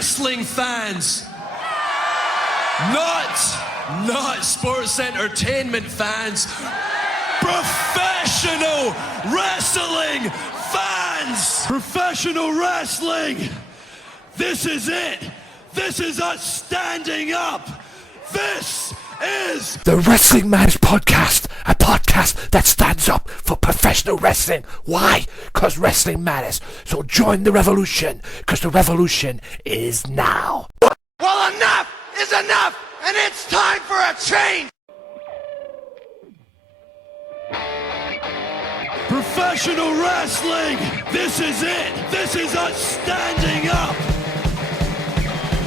wrestling fans. Not sports entertainment fans. Professional wrestling fans. Professional wrestling. This is it. This is us standing up. This is the Wrestling Matters Podcast, a podcast that stands up for professional wrestling. Why? Because wrestling matters. So join the revolution, because the revolution is now. Well, enough is enough, and it's time for a change. professional wrestling. This is it. This is us standing up.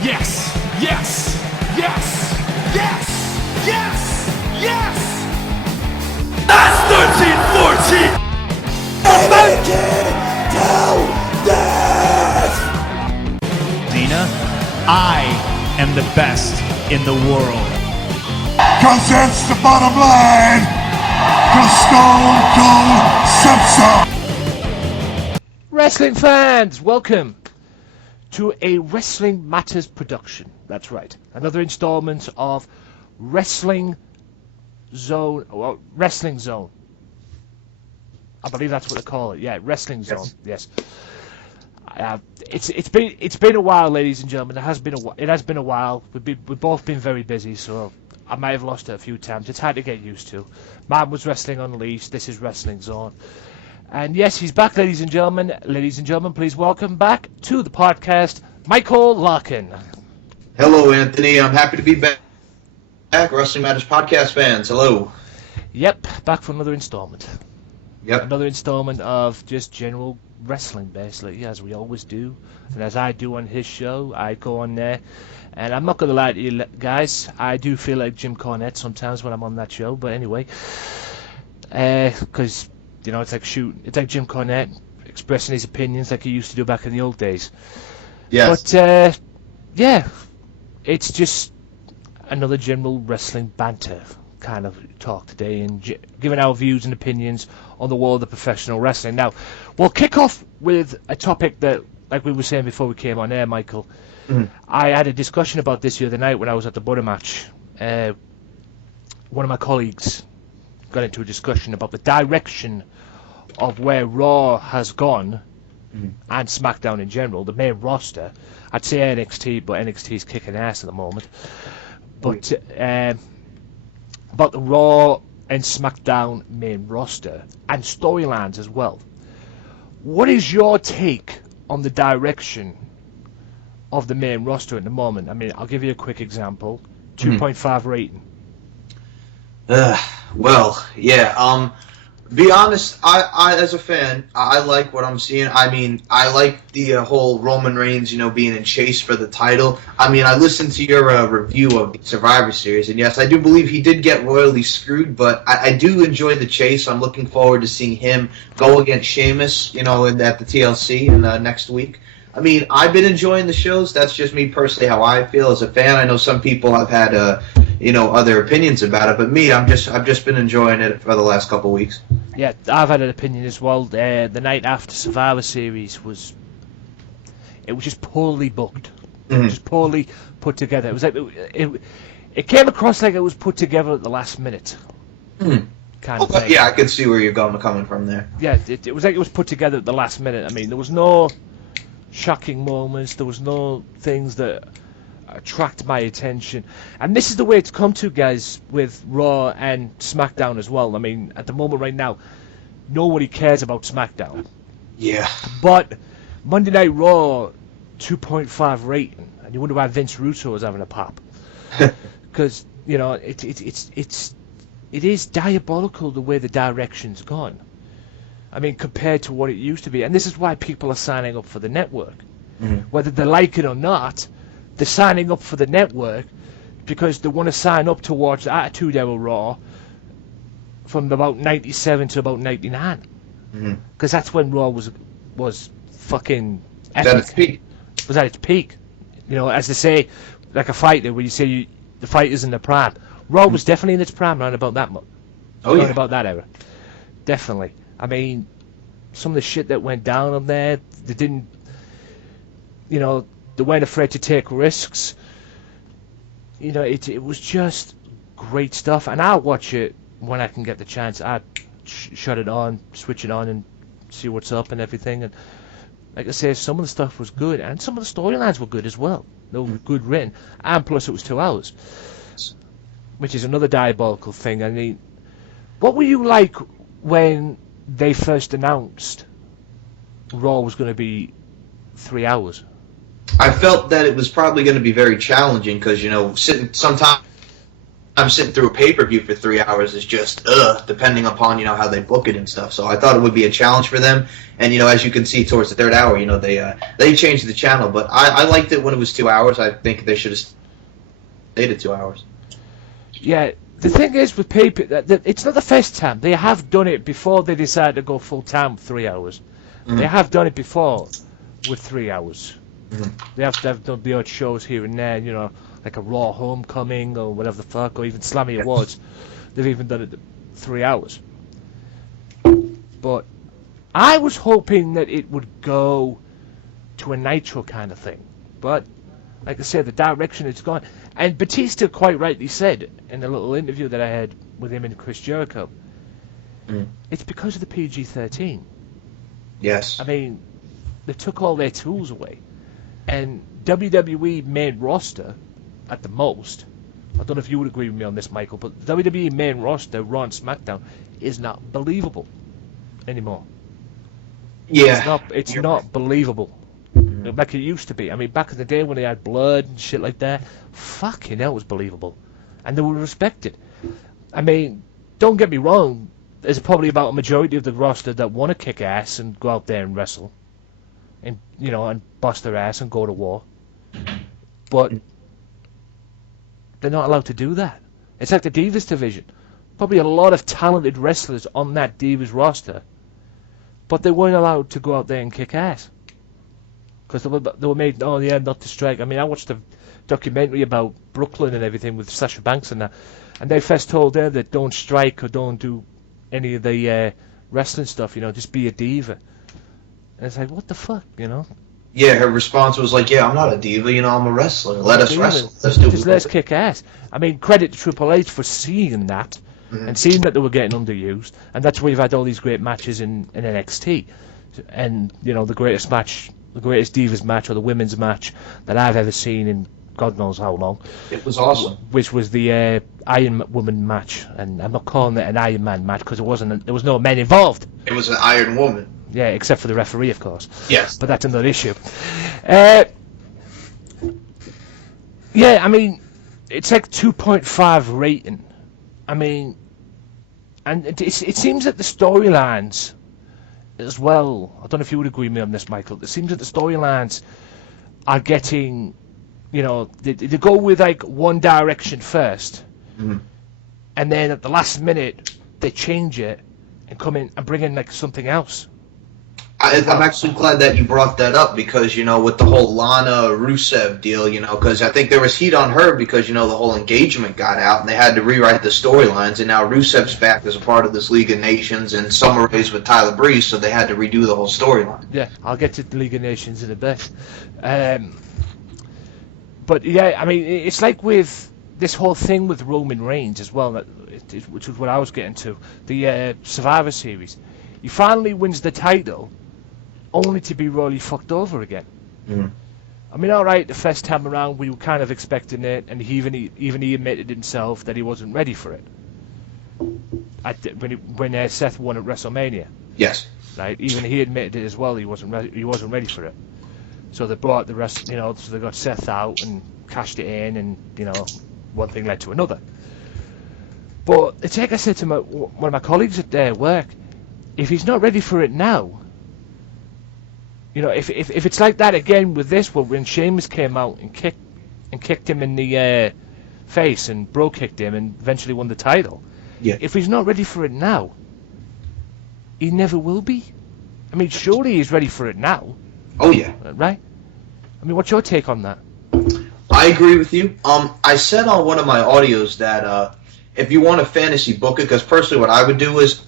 Yes, yes, yes, yes, yes, yes. That's 13-14. Dina, I am the best in the world. Cause that's the bottom line. Cause Stone Cold said so. Wrestling fans, welcome to a Wrestling Matters production. That's right. Another installment of Wrestling Zone. Well, Wrestling Zone. I believe that's what they call it. Yeah, Wrestling Zone. Yes. It's been a while, ladies and gentlemen. It has been a while. We've both been very busy, so I might have lost it a few times. It's hard to get used to. Mine was Wrestling Unleashed. This is Wrestling Zone. And yes, he's back, ladies and gentlemen. Ladies and gentlemen, please welcome back to the podcast, Michael Larkin. Hello, Anthony. I'm happy to be back. Wrestling Matters Podcast fans, hello. Yep, back for another installment. Yep. Another installment of just general wrestling, basically, as we always do. And as I do on his show, I go on there. And I'm not going to lie to you guys, I do feel like Jim Cornette sometimes when I'm on that show. But anyway, because, you know, it's like Jim Cornette expressing his opinions like he used to do back in the old days. Yes. But, yeah, it's just another general wrestling banter kind of talk today and giving our views and opinions on the world of professional wrestling. Now, we'll kick off with a topic that, like we were saying before we came on air, Michael, I had a discussion about this the other night when I was at the Butter match. One of my colleagues got into a discussion about the direction of where Raw has gone and SmackDown in general, the main roster. I'd say NXT, but NXT's kicking ass at the moment. But about the Raw and SmackDown main roster and storylines as well. What is your take on the direction of the main roster at the moment? I mean, I'll give you a quick example. 2.5 rating. Well, yeah. Be honest, I as a fan, I like what I'm seeing. I mean, I like the whole Roman Reigns, being in chase for the title. I mean, I listened to your review of the Survivor Series, and yes, I do believe he did get royally screwed, but I do enjoy the chase. I'm looking forward to seeing him go against Sheamus, at the TLC next week. I mean, I've been enjoying the shows. That's just me personally, how I feel as a fan. I know some people have had, other opinions about it, but me, I've just been enjoying it for the last couple of weeks. Yeah, I've had an opinion as well. The night after Survivor Series was just poorly booked. It was just poorly put together. It was like it came across like it was put together at the last minute. Kind of thing. Yeah, I could see where you're coming from there. Yeah, it was like it was put together at the last minute. I mean, there was no shocking moments. There was no things that attract my attention. And this is the way it's come to, guys, with Raw and SmackDown as well. I mean, at the moment right now, nobody cares about SmackDown. Yeah. But Monday Night Raw, 2.5 rating. And you wonder why Vince Russo was having a pop. Because, it is diabolical the way the direction's gone. I mean, compared to what it used to be. And this is why people are signing up for the network. Whether they like it or not, they're signing up for the network because they want to sign up to watch the Attitude Era Raw from about 97 to about 99. Because that's when Raw was fucking epic. At its peak. Was at its peak. As they say, like a fighter, where you say the fighter's in the prime. Raw was definitely in its prime around about that month. Around about that era. Definitely. I mean, some of the shit that went down on there, they didn't, They weren't afraid to take risks. You know, it was just great stuff. And I'll watch it when I can get the chance. I shut it on, switch it on, and see what's up and everything. And like I say, some of the stuff was good, and some of the storylines were good as well. They were good written, and plus it was 2 hours, which is another diabolical thing. I mean, what were you like when they first announced Raw was going to be 3 hours? I felt that it was probably going to be very challenging because, you know, sometimes sitting through a pay-per-view for 3 hours is just, depending upon, you know, how they book it and stuff. So I thought it would be a challenge for them. And, you know, as you can see towards the 3rd hour, you know, they changed the channel. But I liked it when it was 2 hours. I think they should have stayed at 2 hours. Yeah, the thing is with it's not the first time. They have done it before they decided to go full-time with 3 hours. Mm-hmm. They have done it before with 3 hours. Mm-hmm. They have done the odd shows here and there, you know, like a Raw Homecoming or whatever the fuck, or even Slammy Awards. They've even done it 3 hours. But I was hoping that it would go to a Nitro kind of thing. But, like I said, the direction it's gone. And Batista quite rightly said in a little interview that I had with him and Chris Jericho, it's because of the PG-13. Yes. I mean, they took all their tools away. And WWE main roster, at the most, I don't know if you would agree with me on this, Michael, but WWE main roster, Raw and SmackDown, is not believable anymore. Yeah. It's not believable like it used to be. I mean, back in the day when they had blood and shit like that, fucking hell, it was believable. And they were respected. I mean, don't get me wrong, there's probably about a majority of the roster that want to kick ass and go out there and wrestle. And, you know, and bust their ass and go to war. But they're not allowed to do that. It's like the Divas division. Probably a lot of talented wrestlers on that Divas roster, but they weren't allowed to go out there and kick ass. Because they were made, not to strike. I mean, I watched a documentary about Brooklyn and everything with Sasha Banks and that, and they first told them that don't strike or don't do any of the wrestling stuff, you know, just be a diva. And it's like, what the fuck, you know? Yeah, her response was like, yeah, I'm not a diva, you know, I'm a wrestler. Let us wrestle. Let's kick ass. I mean, credit to Triple H for seeing that, and seeing that they were getting underused, and that's why you've had all these great matches in NXT. And, you know, the greatest Divas match, or the women's match that I've ever seen in God knows how long. It was awesome. Which was the Iron Woman match, and I'm not calling it an Iron Man match because there was no men involved. It was an Iron Woman. Yeah, except for the referee, of course. Yes. But that's another issue. Yeah, I mean, it's like 2.5 rating. I mean, and it seems that the storylines as well, I don't know if you would agree with me on this, Michael, it seems that the storylines are getting, you know, they go with like one direction first, and then at the last minute, they change it and come in and bring in like something else. I'm actually glad that you brought that up because, you know, with the whole Lana Rusev deal, you know, because I think there was heat on her because, you know, the whole engagement got out and they had to rewrite the storylines, and now Rusev's back as a part of this League of Nations and Summer Rae's with Tyler Breeze, so they had to redo the whole storyline. Yeah, I'll get to the League of Nations in a bit. But, yeah, I mean, it's like with this whole thing with Roman Reigns as well, which was what I was getting to, the Survivor Series. He finally wins the title, only to be really fucked over again. I mean, all right, the first time around we were kind of expecting it, and even he admitted himself that he wasn't ready for it. When Seth won at WrestleMania. Yes. Right, even he admitted it as well. He wasn't ready for it. So they brought the rest, you know. So they got Seth out and cashed it in, and you know, one thing led to another. But it's like I said to one of my colleagues at their work, if he's not ready for it now. You know, if it's like that again with this one, when Sheamus came out and kicked him in the face and bro kicked him and eventually won the title. Yeah. If he's not ready for it now, he never will be. I mean, surely he's ready for it now. Oh yeah. Right? I mean, what's your take on that? I agree with you. I said on one of my audios that if you want to fantasy book it, because personally what I would do is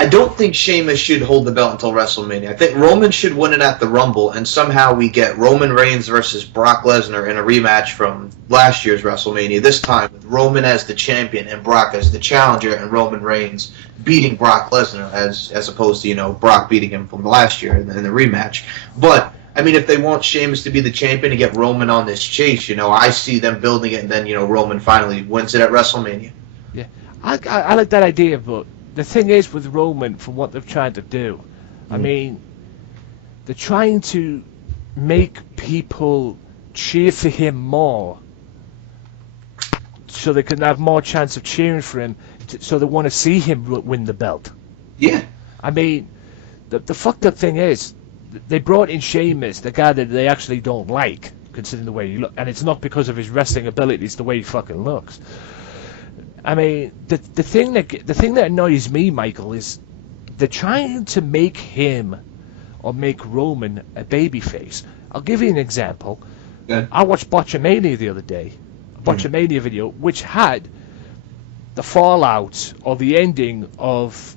I don't think Sheamus should hold the belt until WrestleMania. I think Roman should win it at the Rumble, and somehow we get Roman Reigns versus Brock Lesnar in a rematch from last year's WrestleMania. This time with Roman as the champion and Brock as the challenger, and Roman Reigns beating Brock Lesnar as opposed to Brock beating him from last year in the rematch. But I mean, if they want Sheamus to be the champion and get Roman on this chase, I see them building it, and then Roman finally wins it at WrestleMania. Yeah, I like that idea, but the thing is with Roman, from what they've tried to do, I mean, they're trying to make people cheer for him more, so they can have more chance of cheering for him, so they want to see him win the belt. Yeah. I mean, the fucked up thing is, they brought in Sheamus, the guy that they actually don't like, considering the way he looks, and it's not because of his wrestling ability, it's the way he fucking looks. I mean, the thing that annoys me, Michael, is they're trying to make him, or make Roman, a babyface. I'll give you an example. Good. I watched Botchamania the other day, a Botchamania video, which had the fallout or the ending of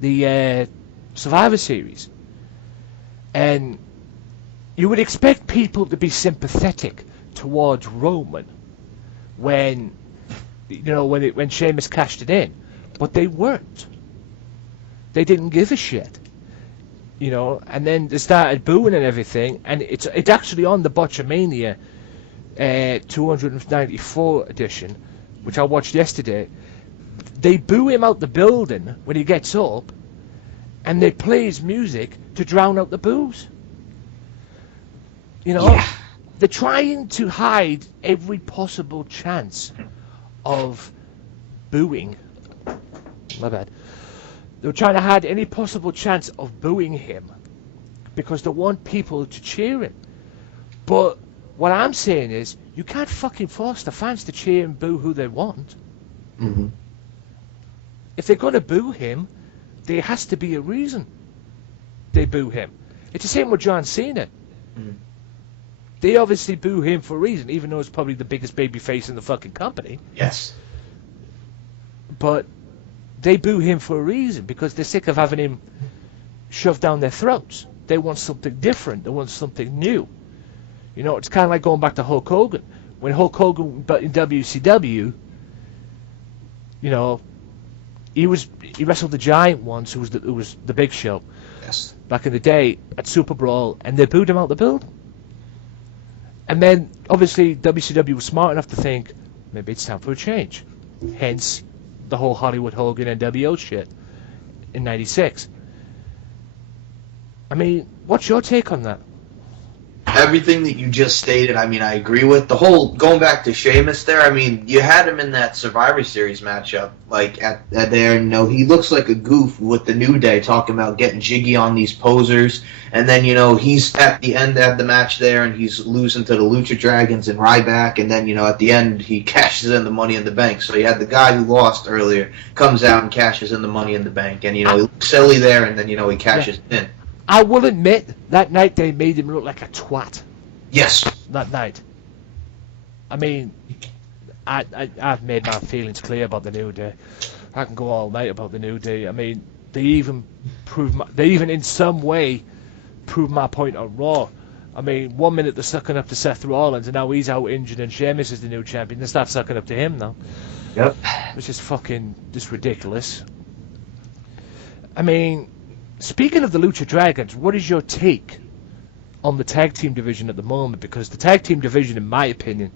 the Survivor Series. And you would expect people to be sympathetic towards Roman when Sheamus cashed it in, but they weren't. They didn't give a shit, And then they started booing and everything, and it's actually on the Botchamania 294 edition, which I watched yesterday. They boo him out the building when he gets up, and they play his music to drown out the boos. Yeah. They're trying to hide every possible chance of booing. My bad. They're trying to hide any possible chance of booing him because they want people to cheer him. But what I'm saying is, you can't fucking force the fans to cheer and boo who they want. Mm-hmm. If they're going to boo him, there has to be a reason they boo him. It's the same with John Cena. Mm-hmm. They obviously boo him for a reason, even though he's probably the biggest babyface in the fucking company. Yes. But they boo him for a reason, because they're sick of having him shoved down their throats. They want something different. They want something new. It's kind of like going back to Hulk Hogan. When Hulk Hogan was in WCW, he wrestled the Giant once, who was the Big Show. Yes. Back in the day at Super Brawl, and they booed him out the building. And then, obviously, WCW was smart enough to think, maybe it's time for a change. Hence, the whole Hollywood Hogan and NWO shit in '96. I mean, what's your take on that? Everything that you just stated, I mean, I agree with. The whole, going back to Sheamus there, I mean, you had him in that Survivor Series matchup, like, at there, he looks like a goof with the New Day, talking about getting jiggy on these posers, and then, he's at the end of the match there, and he's losing to the Lucha Dragons and Ryback, and then, at the end, he cashes in the Money in the Bank. So you had the guy who lost earlier, comes out and cashes in the Money in the Bank, and, he looks silly there, and then, he cashes in. I will admit, that night they made him look like a twat. Yes. That night. I mean, I've made my feelings clear about the New Day. I can go all night about the New Day. I mean, they even in some way proved my point on Raw. I mean, 1 minute they're sucking up to Seth Rollins, and now he's out injured, and Sheamus is the new champion. They start sucking up to him now. Yep. Which is fucking just ridiculous. I mean, speaking of the Lucha Dragons, what is your take on the tag team division at the moment? Because the tag team division, in my opinion,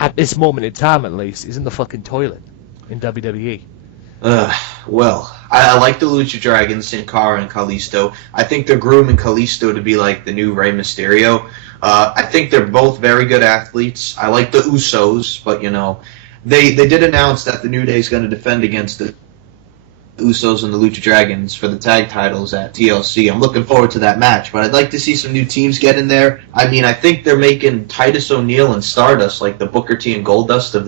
at this moment in time at least, is in the fucking toilet in WWE. Well, I like the Lucha Dragons, Sin Cara and Kalisto. I think they're grooming Kalisto to be like the new Rey Mysterio. I think they're both very good athletes. I like the Usos, but they did announce that the New Day is going to defend against the Usos and the Lucha Dragons for the tag titles at TLC. I'm looking forward to that match, but I'd like to see some new teams get in there. I mean, I think they're making Titus O'Neil and Stardust like the Booker T and Goldust of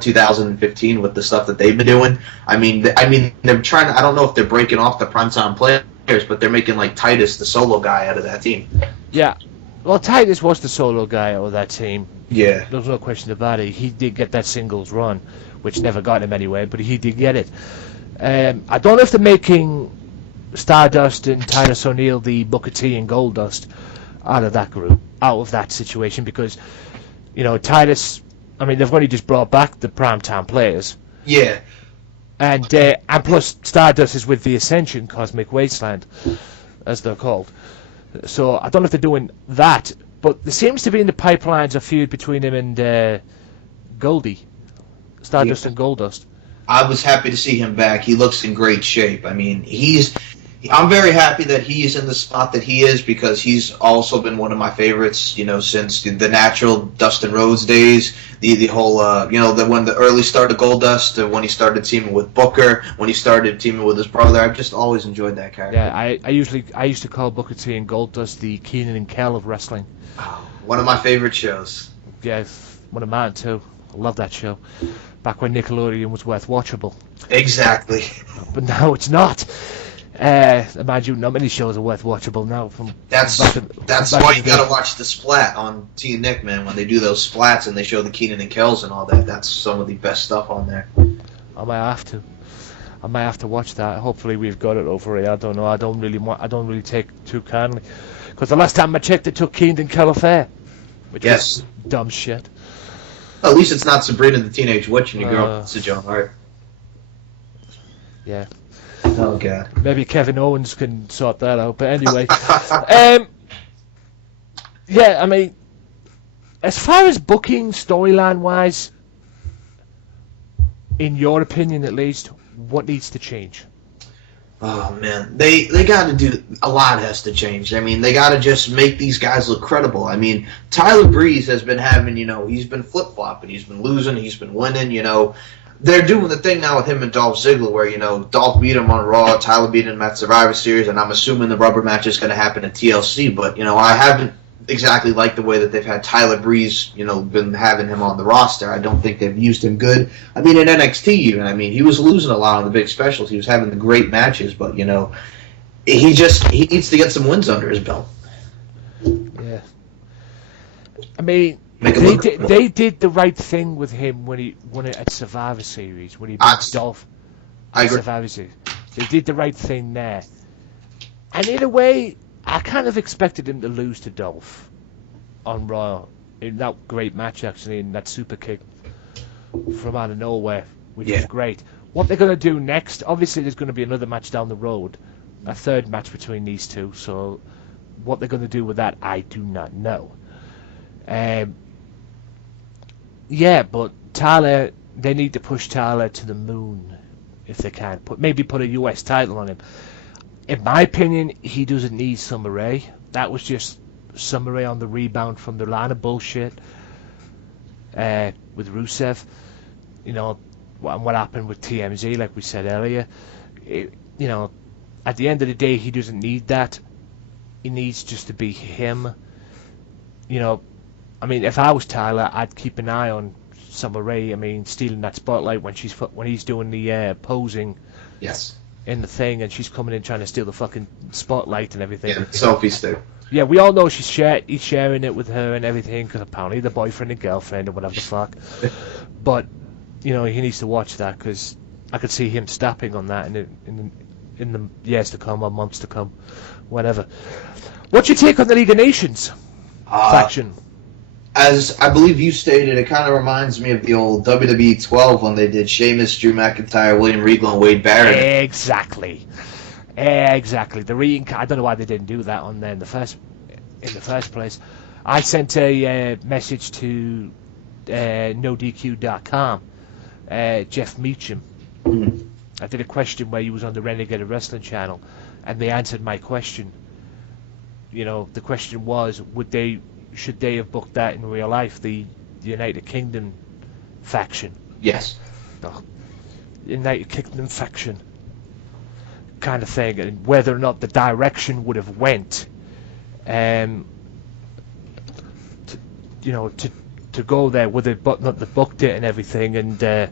2015 with the stuff that they've been doing. I mean, they're trying to, I don't know if they're breaking off the primetime players, but they're making like Titus the solo guy out of that team. Yeah. Well, Titus was the solo guy out of that team. Yeah. There's no question about it. He did get that singles run, which never got him anywhere, but he did get it. I don't know if they're making Stardust and Titus O'Neil the Booker T and Goldust out of that group, out of that situation, because, you know, Titus, I mean, they've only just brought back the primetime players. Yeah. And plus Stardust is with the Ascension Cosmic Wasteland, as they're called. So I don't know if they're doing that, but there seems to be in the pipelines a feud between him and Goldie, Stardust and Goldust. I was happy to see him back. He looks in great shape. I mean, I'm very happy that he's in the spot that he is, because he's also been one of my favorites, you know, since the natural Dustin Rhodes days, the whole, when the early start of Goldust, when he started teaming with Booker, when he started teaming with his brother. I've just always enjoyed that character. Yeah, I used to call Booker T and Goldust the Keenan and Kel of wrestling. Oh, one of my favorite shows. Yeah, one of mine too. I love that show. Back when Nickelodeon was worth watchable. Exactly. But now it's not. Imagine not many shows are worth watchable now. That's why you gotta watch the splat on T and Nick, man. When they do those splats and they show the Keenan and Kels and all that, that's some of the best stuff on there. I might have to watch that. Hopefully we've got it over here. I don't know. I don't really take too kindly, because the last time I checked, it took Keenan and Kel off air, which is dumb shit. At least it's not Sabrina the Teenage Witch and your girl, Sir Joan Hart. Yeah. Oh, God. Maybe Kevin Owens can sort that out. But anyway. Yeah, I mean, as far as booking, storyline-wise, in your opinion at least, what needs to change? Oh, man. They got to do... A lot has to change. I mean, they got to just make these guys look credible. I mean, Tyler Breeze has been having, he's been flip-flopping. He's been losing. He's been winning, They're doing the thing now with him and Dolph Ziggler where, Dolph beat him on Raw, Tyler beat him at Survivor Series, and I'm assuming the rubber match is going to happen at TLC. But, I haven't exactly liked the way that they've had Tyler Breeze, been having him on the roster. I don't think they've used him good. I mean, in NXT even, he was losing a lot on the big specials. He was having the great matches, but, he needs to get some wins under his belt. Yeah. I mean... They did the right thing with him when he won it at Survivor Series, when he beat Dolph at Survivor Series. They did the right thing there. And in a way, I kind of expected him to lose to Dolph on Raw in that great match, actually, in that super kick from out of nowhere, which is great. What they're going to do next, obviously there's going to be another match down the road, a third match between these two, so what they're going to do with that, I do not know. Yeah, but Tyler, they need to push Tyler to the moon if they can. Maybe put a US title on him. In my opinion, he doesn't need Summer Rae. That was just Summer Rae on the rebound from the line of bullshit with Rusev. What happened with TMZ, like we said earlier. At the end of the day, he doesn't need that. He needs just to be him. If I was Tyler, I'd keep an eye on Summer Rae. Stealing that spotlight when he's doing the posing. Yes. In the thing, and she's coming in trying to steal the fucking spotlight and everything. Yeah, selfie stick. Yeah, we all know he's sharing it with her and everything, because apparently they're boyfriend and girlfriend or whatever the fuck. But he needs to watch that, because I could see him snapping on that in the years to come or months to come, whatever. What's your take on the League of Nations faction? As I believe you stated, it kind of reminds me of the old WWE 12 when they did Sheamus, Drew McIntyre, William Regal, and Wade Barrett. Exactly. I don't know why they didn't do that on there in the first place. I sent a message to NoDQ.com, Jeff Meacham. Mm-hmm. I did a question where he was on the Renegade Wrestling channel, and they answered my question. The question was, should they have booked that in real life, the United Kingdom faction? Yes. United Kingdom faction kind of thing, and whether or not the direction would have went to go there with it, but not the booked it and everything, and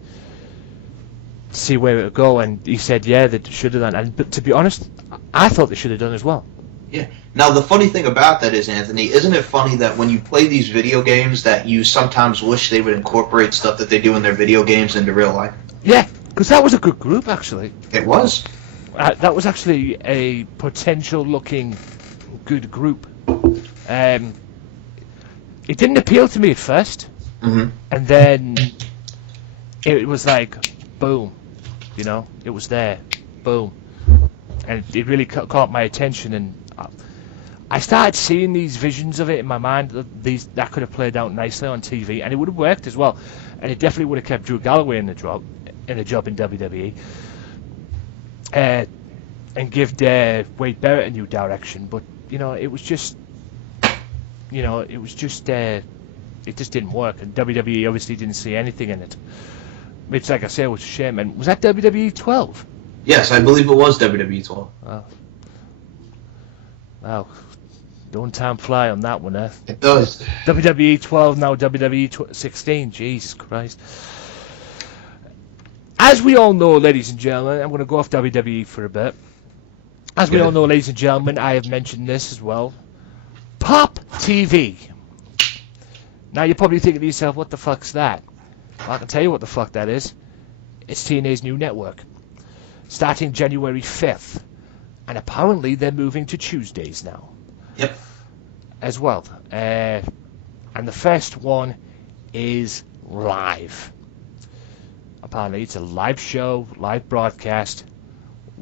see where it would go. And he said, yeah, they should have done. But to be honest, I thought they should have done as well. Yeah. Now, the funny thing about that is, Anthony, isn't it funny that when you play these video games that you sometimes wish they would incorporate stuff that they do in their video games into real life? Yeah, because that was a good group, actually. It was. That was actually a potential-looking good group. It didn't appeal to me at first, and then it was like, boom, you know, it was there, boom, and it really caught my attention, and I started seeing these visions of it in my mind. That could have played out nicely on TV, and it would have worked as well, and it definitely would have kept Drew Galloway in the job in WWE, and give Wade Barrett a new direction. But you know, it just didn't work, and WWE obviously didn't see anything in it. Which, like I said, was a shame. And was that WWE 12? Yes, I believe it was WWE 12. Wow. Don't time fly on that one, eh? It does. WWE 12, now WWE 16. Jesus Christ. As we all know, ladies and gentlemen, I'm going to go off WWE for a bit. As we all know, ladies and gentlemen, I have mentioned this as well. Pop TV. Now, you're probably thinking to yourself, what the fuck's that? Well, I can tell you what the fuck that is. It's TNA's new network. Starting January 5th. And apparently they're moving to Tuesdays now. Yep. As well. And the first one is live. Apparently it's a live show, live broadcast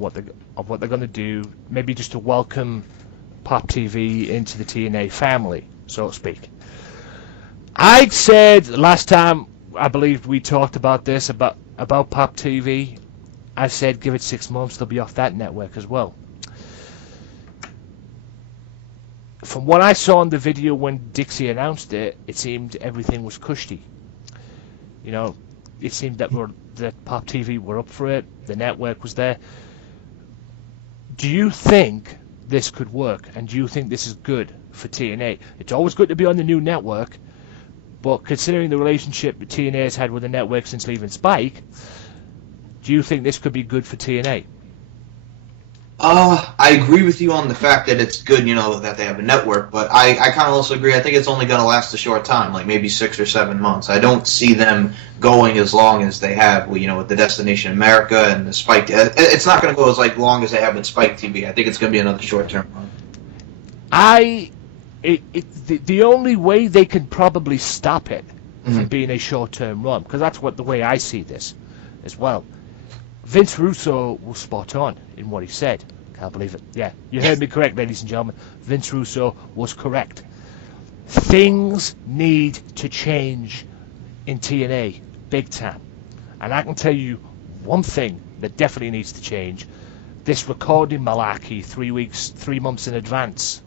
of what they're going to do. Maybe just to welcome Pop TV into the TNA family, so to speak. I said last time, I believe we talked about this, about Pop TV. I said give it 6 months, they'll be off that network as well. From what I saw in the video when Dixie announced it, it seemed everything was cushy. You know, it seemed that Pop TV were up for it, the network was there. Do you think this could work, and do you think this is good for TNA? It's always good to be on the new network, but considering the relationship that TNA has had with the network since leaving Spike, do you think this could be good for TNA? I agree with you on the fact that it's good, you know, that they have a network, but I kind of also agree. I think it's only going to last a short time, like maybe 6 or 7 months. I don't see them going as long as they have, you know, with the Destination America and the Spike. It's not going to go as long as they have with Spike TV. I think it's going to be another short-term run. The only way they can probably stop it from being a short-term run, because that's the way I see this as well. Vince Russo was spot on in what he said. Can't believe it. Yeah, you heard me correct, ladies and gentlemen. Vince Russo was correct. Things need to change in TNA, big time. And I can tell you one thing that definitely needs to change. This recording malarkey 3 months in advance.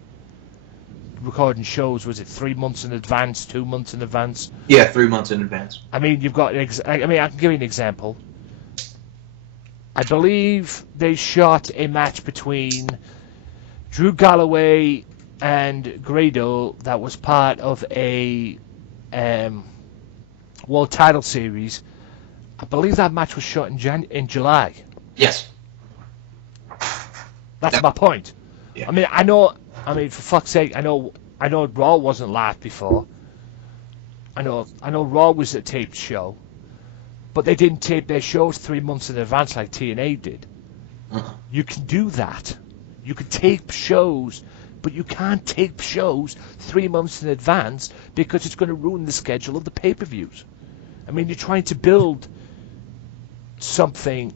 Recording shows, was it 3 months in advance, 2 months in advance? Yeah, 3 months in advance. I mean, you've got I can give you an example. I believe they shot a match between Drew Galloway and Grado that was part of a World Title Series. I believe that match was shot in July. Yes. That's my point. Yeah. I mean, for fuck's sake, I know Raw wasn't live before. I know Raw was a taped show. But they didn't tape their shows 3 months in advance like TNA did. You can do that. You can tape shows, but you can't tape shows 3 months in advance because it's going to ruin the schedule of the pay-per-views. I mean, you're trying to build something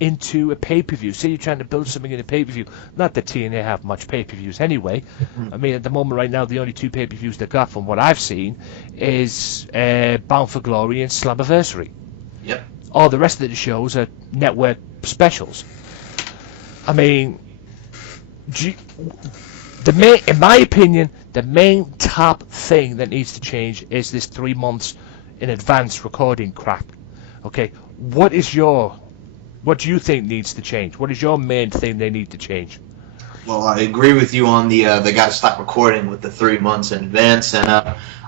into a pay-per-view. Say you're trying to build something in a pay-per-view. Not that TNA have much pay-per-views anyway. I mean, at the moment right now, the only 2 pay-per-views they got from what I've seen is Bound for Glory and Slammiversary. Yep. All the rest of the shows are network specials. I mean, in my opinion, the main top thing that needs to change is this 3 months in advance recording crap. Okay, what do you think needs to change? What is your main thing they need to change? Well, I agree with you on they got to stop recording with the 3 months in advance, and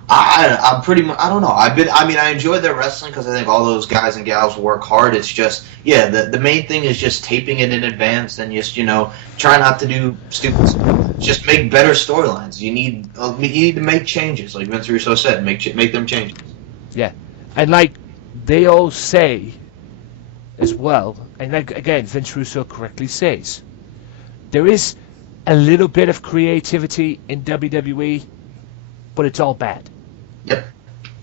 I'm pretty much, I don't know. I enjoy their wrestling because I think all those guys and gals work hard. It's just, the main thing is just taping it in advance and just, try not to do stupid stuff. Just make better storylines. You need to make changes, like Vince Russo said, make them changes. Yeah, and like they all say as well, and like, again, Vince Russo correctly says, there is a little bit of creativity in WWE, but it's all bad. Yep.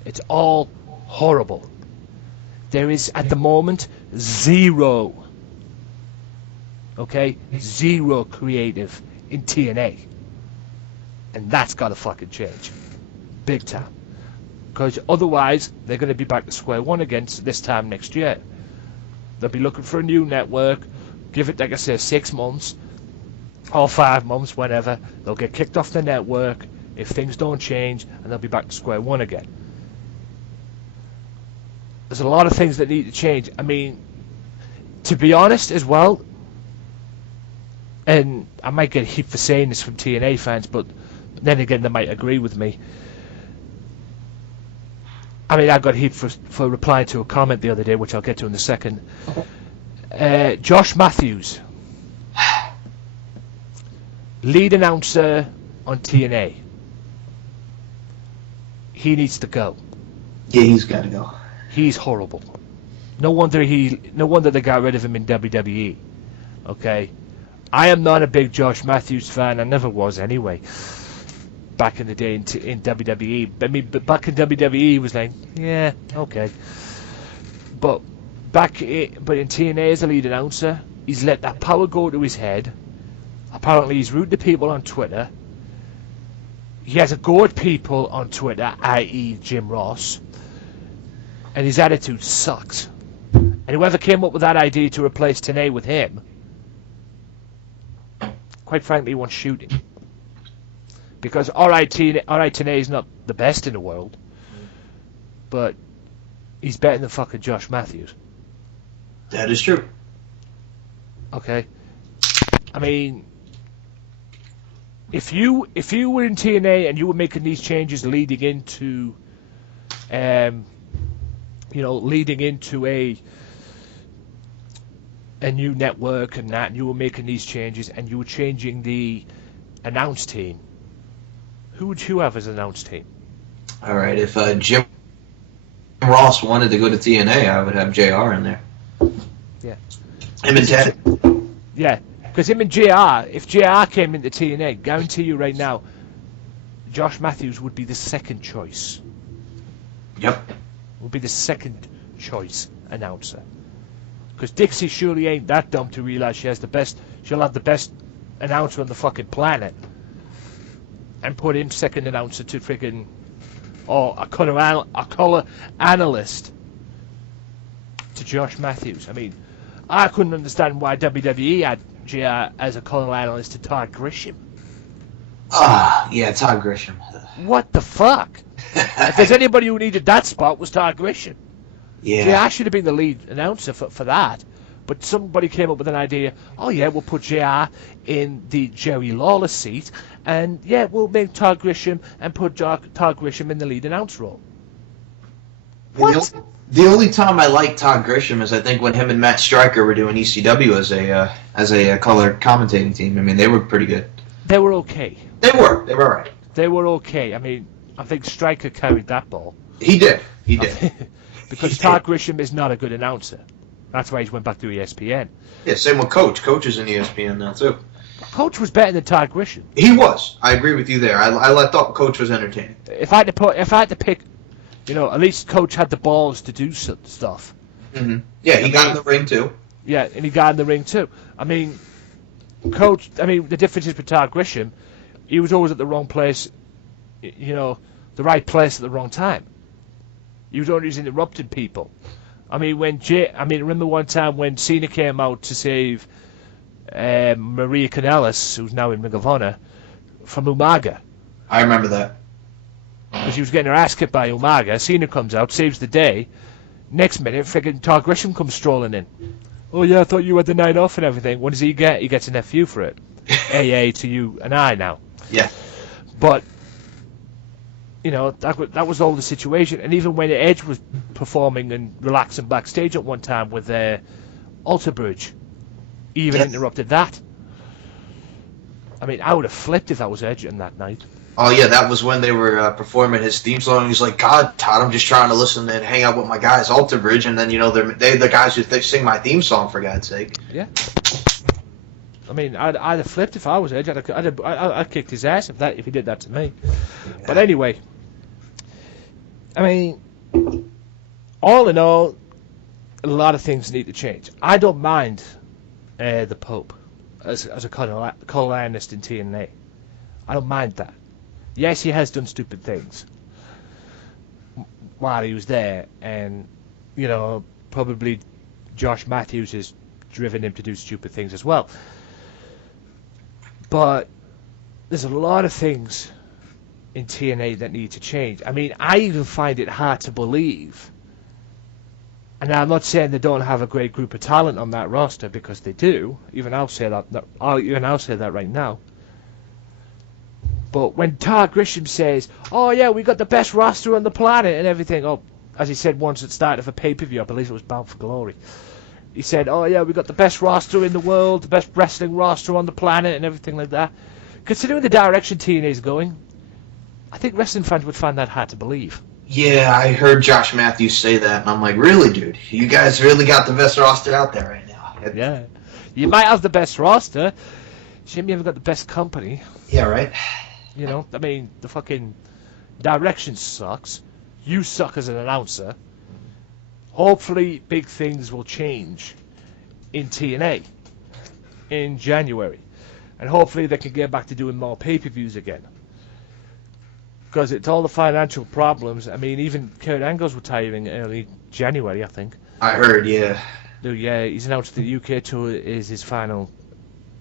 It's all horrible. There is, at the moment, zero creative in TNA. And that's got to fucking change. Big time. Because otherwise, they're going to be back to square one again this time next year. They'll be looking for a new network. Give it, like I say, 6 months. Or 5 months, whenever. They'll get kicked off the network if things don't change, and they'll be back to square one again. There's a lot of things that need to change. I mean, to be honest as well, and I might get heat for saying this from TNA fans, but then again, they might agree with me. I mean, I got heat for replying to a comment the other day, which I'll get to in a second. Josh Matthews, lead announcer on TNA. He needs to go. Yeah, he's got to go. He's horrible. No wonder they got rid of him in WWE. Okay, I am not a big Josh Matthews fan. I never was anyway. Back in the day in WWE, but back in WWE, he was like, yeah, okay. But in TNA as a lead announcer, he's let that power go to his head. Apparently, he's rude to people on Twitter. He has a go at people on Twitter, i.e. Jim Ross. And his attitude sucks. And whoever came up with that idea to replace Tenay with him, quite frankly, wants shooting. Because, alright, Tenay is not the best in the world, but he's better than fucking Josh Matthews. That is true. Okay. I mean, if you were in TNA and you were making these changes leading into a new network and that, and you were making these changes and you were changing the announce team, who would you have as announce team? All right, if Jim Ross wanted to go to TNA, I would have JR in there. Yeah. Him and Ted. Yeah. Because him and JR, if JR came into TNA, guarantee you right now, Josh Matthews would be the second choice. Yep. Would be the second choice announcer. Because Dixie surely ain't that dumb to realize she'll have the best announcer on the fucking planet. And put him second announcer to freaking, or a color analyst to Josh Matthews. I mean, I couldn't understand why WWE had JR as a color analyst to Todd Grisham. Yeah, Todd Grisham. What the fuck? If there's anybody who needed that spot, was Todd Grisham. Yeah. JR should have been the lead announcer for that. But somebody came up with an idea, oh yeah, we'll put JR in the Jerry Lawler seat, and yeah, we'll make Todd Grisham and put Todd Grisham in the lead announce role. What? The only time I liked Todd Grisham is I think when him and Matt Stryker were doing ECW as a color commentating team. I mean, they were pretty good. They were okay. They were all right. They were okay. I mean, I think Stryker carried that ball. He did. Because Todd Grisham is not a good announcer. That's why he went back to ESPN. Yeah, same with Coach. Coach is in ESPN now, too. Coach was better than Todd Grisham. He was. I agree with you there. I thought Coach was entertaining. If I had to pick, at least Coach had the balls to do stuff. Mm-hmm. Yeah, he got in the ring, too. Yeah, and he got in the ring, too. I mean, Coach, the difference is with Todd Grisham, he was always at the wrong place, the right place at the wrong time. He was always interrupting people. Remember one time when Cena came out to save Maria Kanellis, who's now in Ring of Honor, from Umaga. I remember that. Because she was getting her ass kicked by Umaga. Cena comes out, saves the day. Next minute, friggin' Todd Grisham comes strolling in. Oh yeah, I thought you had the night off and everything. What does he get? He gets an FU for it. AA to you and I now. Yeah. But You know, that was all the situation. And even when Edge was performing and relaxing backstage at one time with Alter Bridge, he even interrupted that. I mean, I would have flipped if I was Edge on that night. Oh yeah, that was when they were performing his theme song. He's like, "God, Todd, I'm just trying to listen and hang out with my guys, Alter Bridge." And then they're the guys who sing my theme song, for God's sake. Yeah. I mean, I'd have flipped if I was Edge. I'd kicked his ass if he did that to me. Yeah. But anyway, I mean, all in all, a lot of things need to change. I don't mind the Pope as a colonist in TNA. I don't mind that. Yes, he has done stupid things while he was there, and, you know, probably Josh Matthews has driven him to do stupid things as well. But there's a lot of things in TNA that need to change. I mean, I even find it hard to believe, and I'm not saying they don't have a great group of talent on that roster, because they do. Even I'll say that right now. But when Todd Grisham says, "Oh yeah, we got the best roster on the planet and everything," oh, as he said once at the start of a pay-per-view, I believe it was Bound for Glory. He said, "Oh yeah, we got the best roster in the world, the best wrestling roster on the planet, and everything like that." Considering the direction TNA is going, I think wrestling fans would find that hard to believe. Yeah, I heard Josh Matthews say that, and I'm like, really, dude? You guys really got the best roster out there right now. Yeah. You might have the best roster. Shame you haven't got the best company. Yeah, right? You know, I mean, the fucking direction sucks. You suck as an announcer. Hopefully, big things will change in TNA in January. And hopefully they can get back to doing more pay-per-views again. Because it's all the financial problems. I mean, even Kurt Angle's retiring early January, I think. I heard, yeah. Yeah, he's announced the UK tour is his final,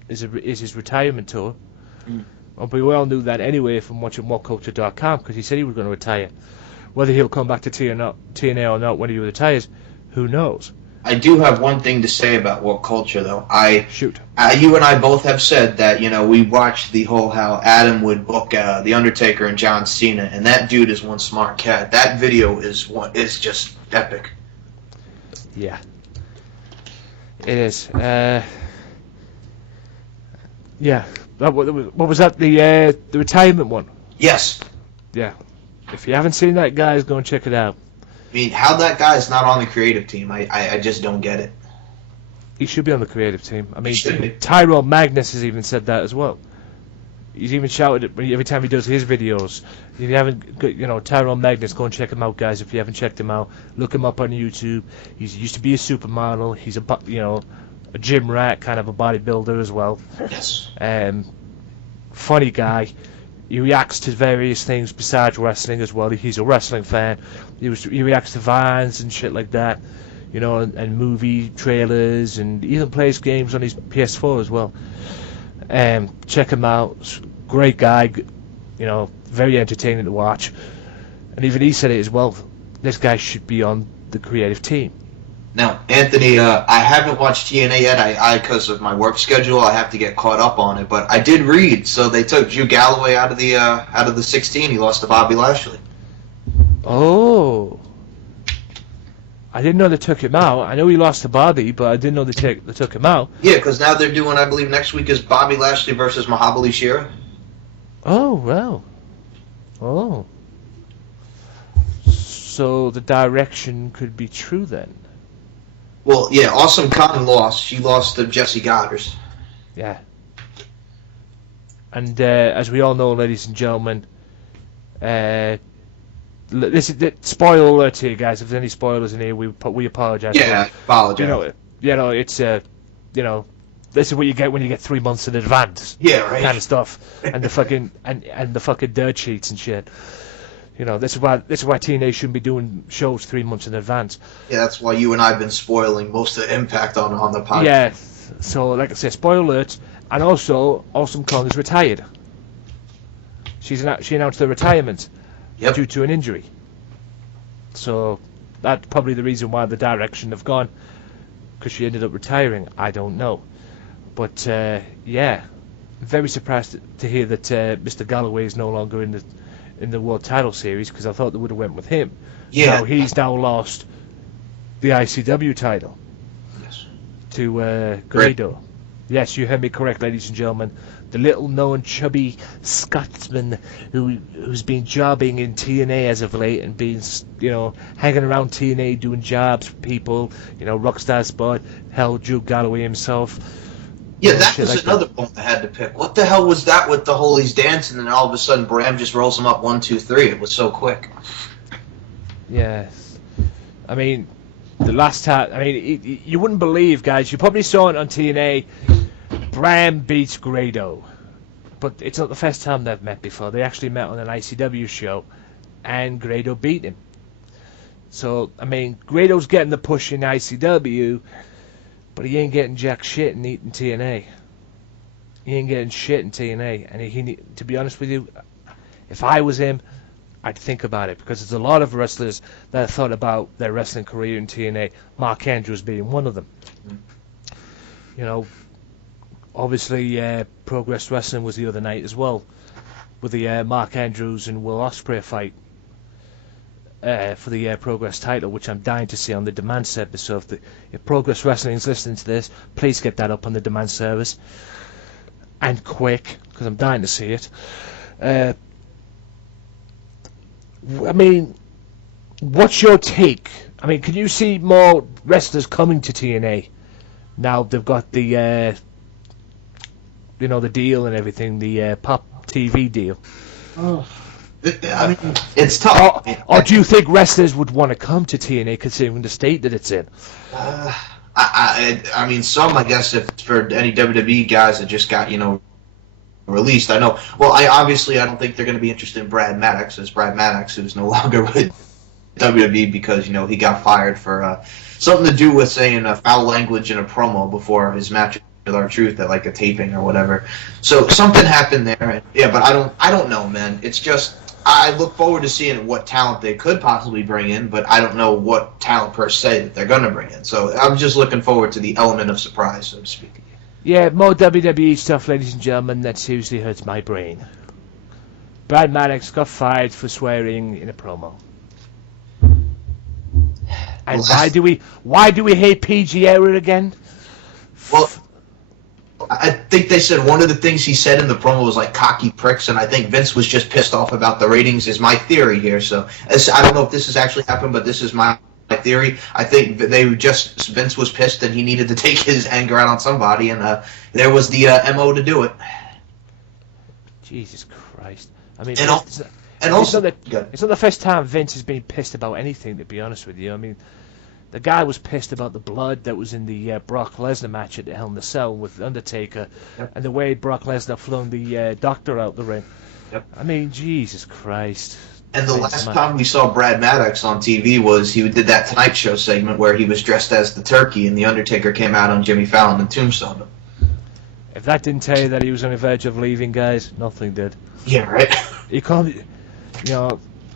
is his retirement tour. Mm. And we all knew that anyway from watching WhatCulture.com, because he said he was going to retire. Whether he'll come back to TNA or not when he retires, who knows? I do have one thing to say about What Culture, though. Shoot. You and I both have said that, you know, we watched the whole how Adam would book The Undertaker and John Cena, and that dude is one smart cat. That video is just epic. Yeah. It is. Yeah. What was that? The retirement one? Yes. Yeah. If you haven't seen that, guys, go and check it out. I mean, how that guy is not on the creative team, I just don't get it. He should be on the creative team. I mean, He Tyrone Magnus has even said that as well. He's even shouted it every time he does his videos. If you haven't, you know, Tyrone Magnus, go and check him out, guys. If you haven't checked him out, look him up on YouTube. He used to be a supermodel. He's a gym rat, kind of a bodybuilder as well. Yes. Funny guy. He reacts to various things besides wrestling as well. He's a wrestling fan. He reacts to Vines and shit like that, you know, and movie trailers, and even plays games on his PS4 as well. Check him out. Great guy, you know, very entertaining to watch. And even he said it as well. This guy should be on the creative team. Now, Anthony, I haven't watched TNA yet. I because of my work schedule, I have to get caught up on it. But I did read. So they took Drew Galloway out of the 16. He lost to Bobby Lashley. Oh, I didn't know they took him out. I know he lost to Bobby, but I didn't know they took him out. Yeah, because now they're doing. I believe next week is Bobby Lashley versus Mahabali Shera. Oh well. Oh. So the direction could be true then. Well, yeah, Awesome Kong lost. She lost to Jesse Goddard. Yeah. And as we all know, ladies and gentlemen, this is the spoiler alert here, guys. If there's any spoilers in here, we apologize. Yeah, apologize. You know, it's you know, this is what you get when you get 3 months in advance. Yeah, right. Kind of stuff, and the fucking and the fucking dirt sheets and shit. You know, this is why TNA shouldn't be doing shows 3 months in advance. Yeah, that's why you and I have been spoiling most of the Impact on the podcast. Yeah, so like I said, spoiler alert, and also Awesome Kong is retired. She announced her retirement due to an injury. So that's probably the reason why the direction they've gone, because she ended up retiring. I don't know, but yeah, very surprised to hear that Mr. Galloway is no longer in in the World Title Series because I thought they would have went with him. Yeah. Now he's now lost the ICW title Yes. to Grado. Yes, you heard me correct, ladies and gentlemen. The little-known, chubby Scotsman who's been jobbing in TNA as of late and been, hanging around TNA doing jobs for people, Rockstar Sport, hell, Drew Galloway himself. Yeah, that was like another one I had to pick. What the hell was that with the whole he's dancing and all of a sudden Bram just rolls him up 1, 2, 3? It was so quick. Yes. I mean, the last time, you wouldn't believe, guys, you probably saw it on TNA, Bram beats Grado. But it's not the first time they've met before. They actually met on an ICW show, and Grado beat him. So, Grado's getting the push in ICW, but he ain't getting jack shit in TNA. He ain't getting shit in TNA. And he, to be honest with you, if I was him, I'd think about it, because there's a lot of wrestlers that thought about their wrestling career in TNA, Mark Andrews being one of them. Obviously, Progress Wrestling was the other night as well, with the Mark Andrews and Will Ospreay fight for the Progress title, which I'm dying to see on the demand service. So if Progress Wrestling is listening to this, please get that up on the demand service, and quick, because I'm dying to see it. What's your take? Can you see more wrestlers coming to TNA now they've got the the deal and everything, the Pop TV deal? It's tough. Or do you think wrestlers would want to come to TNA considering the state that it's in? Some, I guess, if for any WWE guys that just got, released, I know. Well, I don't think they're going to be interested in Brad Maddox, as Brad Maddox is no longer with WWE because, he got fired for something to do with saying foul language in a promo before his match with R-Truth at like a taping or whatever. So something happened there. But I don't know, man. It's just I look forward to seeing what talent they could possibly bring in, but I don't know what talent per se that they're going to bring in. So I'm just looking forward to the element of surprise, so to speak. Yeah, more WWE stuff, ladies and gentlemen. That seriously hurts my brain. Brad Maddox got fired for swearing in a promo. And why do we hate PG Era again? Well, I think they said one of the things he said in the promo was like cocky pricks, and I think Vince was just pissed off about the ratings, is my theory here. So I don't know if this has actually happened, but this is my theory. I think Vince was pissed and he needed to take his anger out on somebody, and there was the MO to do it. Jesus Christ. It's not the first time Vince has been pissed about anything, to be honest with you. The guy was pissed about the blood that was in the Brock Lesnar match at the Hell in a Cell with Undertaker, and the way Brock Lesnar flung the doctor out the ring. Yep. Jesus Christ. And the last time we saw Brad Maddox on TV was he did that Tonight Show segment where he was dressed as the turkey, and the Undertaker came out on Jimmy Fallon and tombstoned him. If that didn't tell you that he was on the verge of leaving, guys, nothing did. Yeah, right. You can't,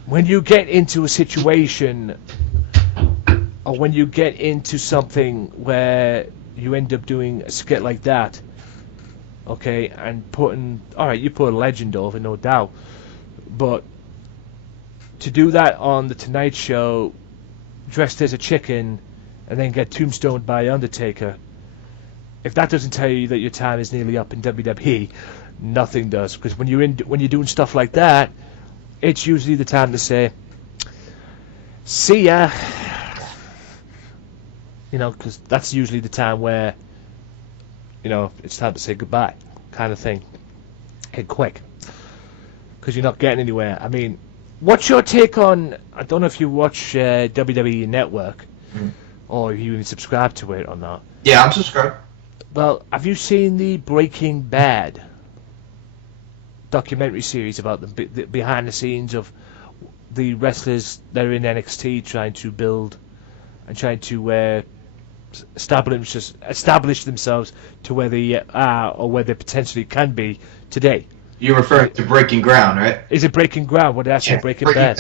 when you get into a situation, or when you get into something where you end up doing a skit like that, okay, and you put a legend over, no doubt, but to do that on the Tonight Show, dressed as a chicken, and then get tombstoned by Undertaker, if that doesn't tell you that your time is nearly up in WWE, nothing does. Because when you're doing stuff like that, it's usually the time to say, "See ya." Because that's usually the time where, it's time to say goodbye, kind of thing, and quick. Because you're not getting anywhere. What's your take on? I don't know if you watch WWE Network, or if you even subscribe to it or not. Yeah, I'm subscribed. Well, have you seen the Breaking Bad documentary series about the behind the scenes of the wrestlers that are in NXT trying to build and trying to establish themselves to where they are or where they potentially can be today? You're referring to Breaking Ground, right? Is it Breaking Ground? What did I say? Breaking Bad.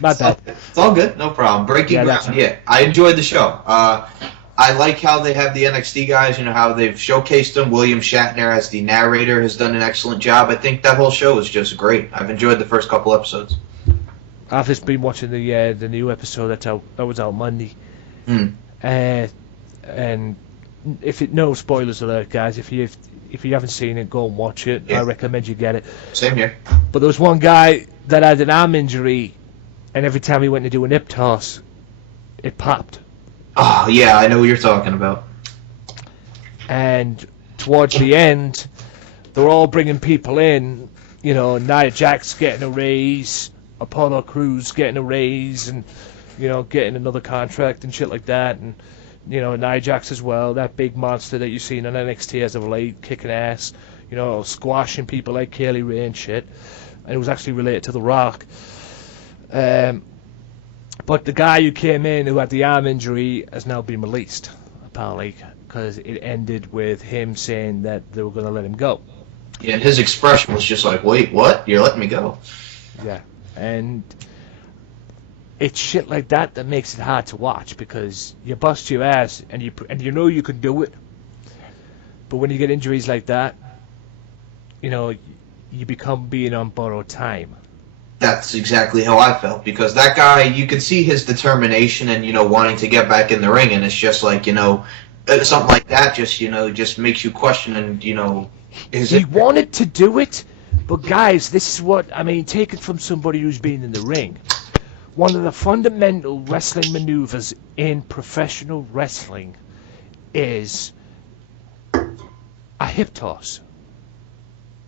My bad. It's all good, no problem. Breaking Ground, yeah. I enjoyed the show. I like how they have the NXT guys, how they've showcased them. William Shatner as the narrator has done an excellent job. I think that whole show is just great. I've enjoyed the first couple episodes. I've just been watching the new episode that was out Monday. And no spoilers alert, guys. If you haven't seen it, go and watch it. Yeah. I recommend you get it. Same here. But there was one guy that had an arm injury, and every time he went to do an hip toss, it popped. Oh, yeah, I know what you're talking about. And towards the end, they're all bringing people in. Nia Jax getting a raise, Apollo Crews getting a raise, and, getting another contract and shit like that. And, Nia Jax as well, that big monster that you've seen on NXT as of late, kicking ass, squashing people like Kaylee Ray and shit. And it was actually related to The Rock. But the guy who came in who had the arm injury has now been released, apparently, because it ended with him saying that they were going to let him go. Yeah, and his expression was just like, wait, what? You're letting me go? Yeah, and it's shit like that makes it hard to watch, because you bust your ass and you know you can do it, but when you get injuries like that, you become being on borrowed time. That's exactly how I felt, because that guy, you could see his determination and, wanting to get back in the ring, and it's just like, something like that just makes you question and, He wanted to do it, but guys, this is what, take it from somebody who's been in the ring. One of the fundamental wrestling maneuvers in professional wrestling is a hip toss.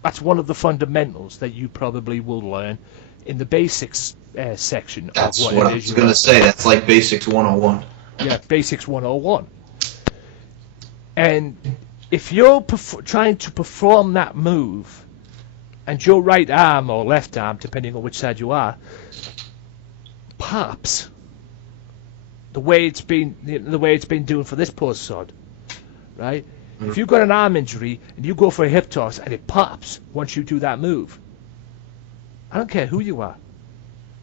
That's one of the fundamentals that you probably will learn in the basics section. That's of what I was going to say. That's like Basics 101. Yeah, Basics 101. And if you're trying to perform that move, and your right arm or left arm, depending on which side you are, pops, the way it's been doing for this poor sod, right? Mm-hmm. If you've got an arm injury and you go for a hip toss and it pops once you do that move, I don't care who you are.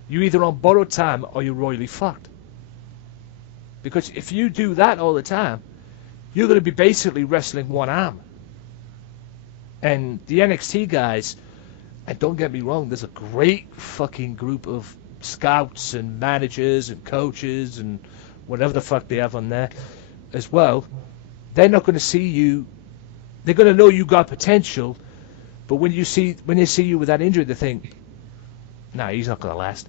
You're either on borrowed time or you're royally fucked. Because if you do that all the time, you're going to be basically wrestling one arm. And the NXT guys, and don't get me wrong, there's a great fucking group of scouts and managers and coaches and whatever the fuck they have on there as well. They're not going to see you. They're going to know you got potential, but when they see you with that injury, they think, nah, he's not going to last.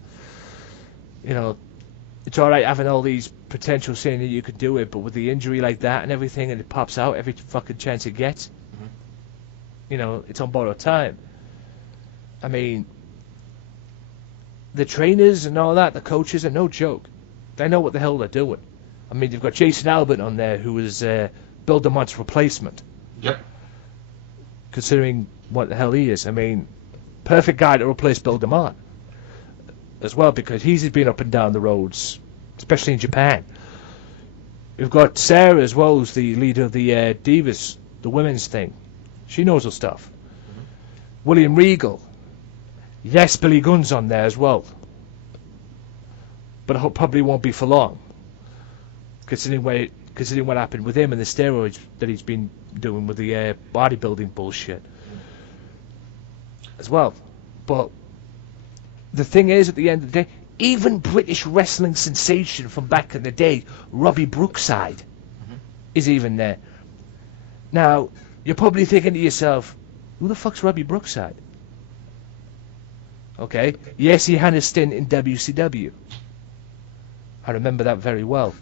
It's all right having all these potential saying that you could do it, but with the injury like that and everything, and it pops out every fucking chance it gets, it's on borrowed time. The trainers and all that, the coaches are no joke. They know what the hell they're doing. You've got Jason Albert on there, who is Bill DeMont's replacement. Yep. Considering what the hell he is. Perfect guy to replace Bill DeMont as well, because he's been up and down the roads, especially in Japan. We've got Sarah as well, who's the leader of the Divas, the women's thing. She knows her stuff. Mm-hmm. William Regal. Yes, Billy Gunn's on there as well. But it probably won't be for long, considering what happened with him and the steroids that he's been doing with the bodybuilding bullshit as well. But the thing is, at the end of the day, even British wrestling sensation from back in the day, Robbie Brookside, is even there. Now, you're probably thinking to yourself, who the fuck's Robbie Brookside? Okay, yes, he had a stint in WCW. I remember that very well.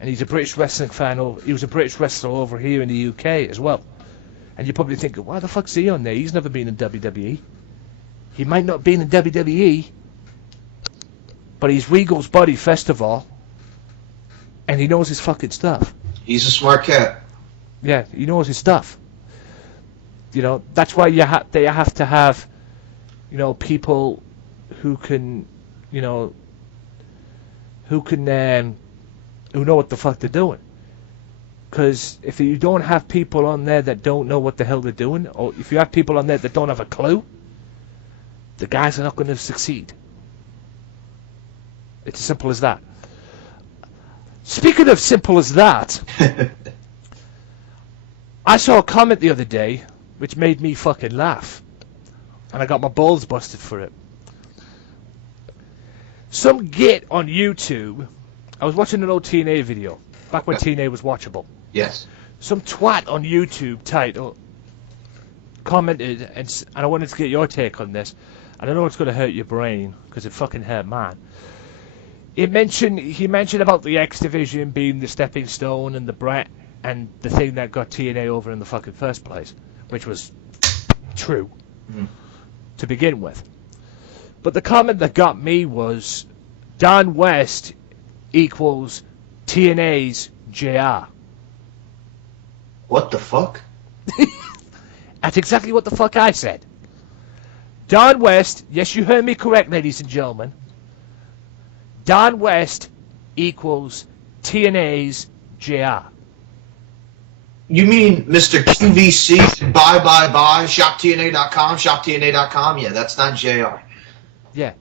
And he's a British wrestling fan. He was a British wrestler over here in the UK as well. And you're probably thinking, why the fuck's he on there? He's never been in WWE. He might not be in WWE, but he's Regal's buddy, first of all. And he knows his fucking stuff. He's a smart cat. Yeah, he knows his stuff. That's why they have to have, people who can, who know what the fuck they're doing. Because if you don't have people on there that don't know what the hell they're doing, or if you have people on there that don't have a clue, the guys are not going to succeed. It's as simple as that. Speaking of simple as that, I saw a comment the other day which made me fucking laugh. And I got my balls busted for it. Some git on YouTube, I was watching an old TNA video, back when TNA was watchable. Yes. Some twat on YouTube commented, and I wanted to get your take on this. And I know it's going to hurt your brain, because it fucking hurt mine. He mentioned about the X Division being the stepping stone and the thing that got TNA over in the fucking first place, which was true. To begin with. But the comment that got me was Don West equals TNA's JR. What the fuck? That's exactly what the fuck I said. Don West, yes, you heard me correct, ladies and gentlemen. Don West equals TNA's JR. You mean Mr. QVC, buy, shopTNA.com, shopTNA.com? Yeah, that's not JR. Yeah.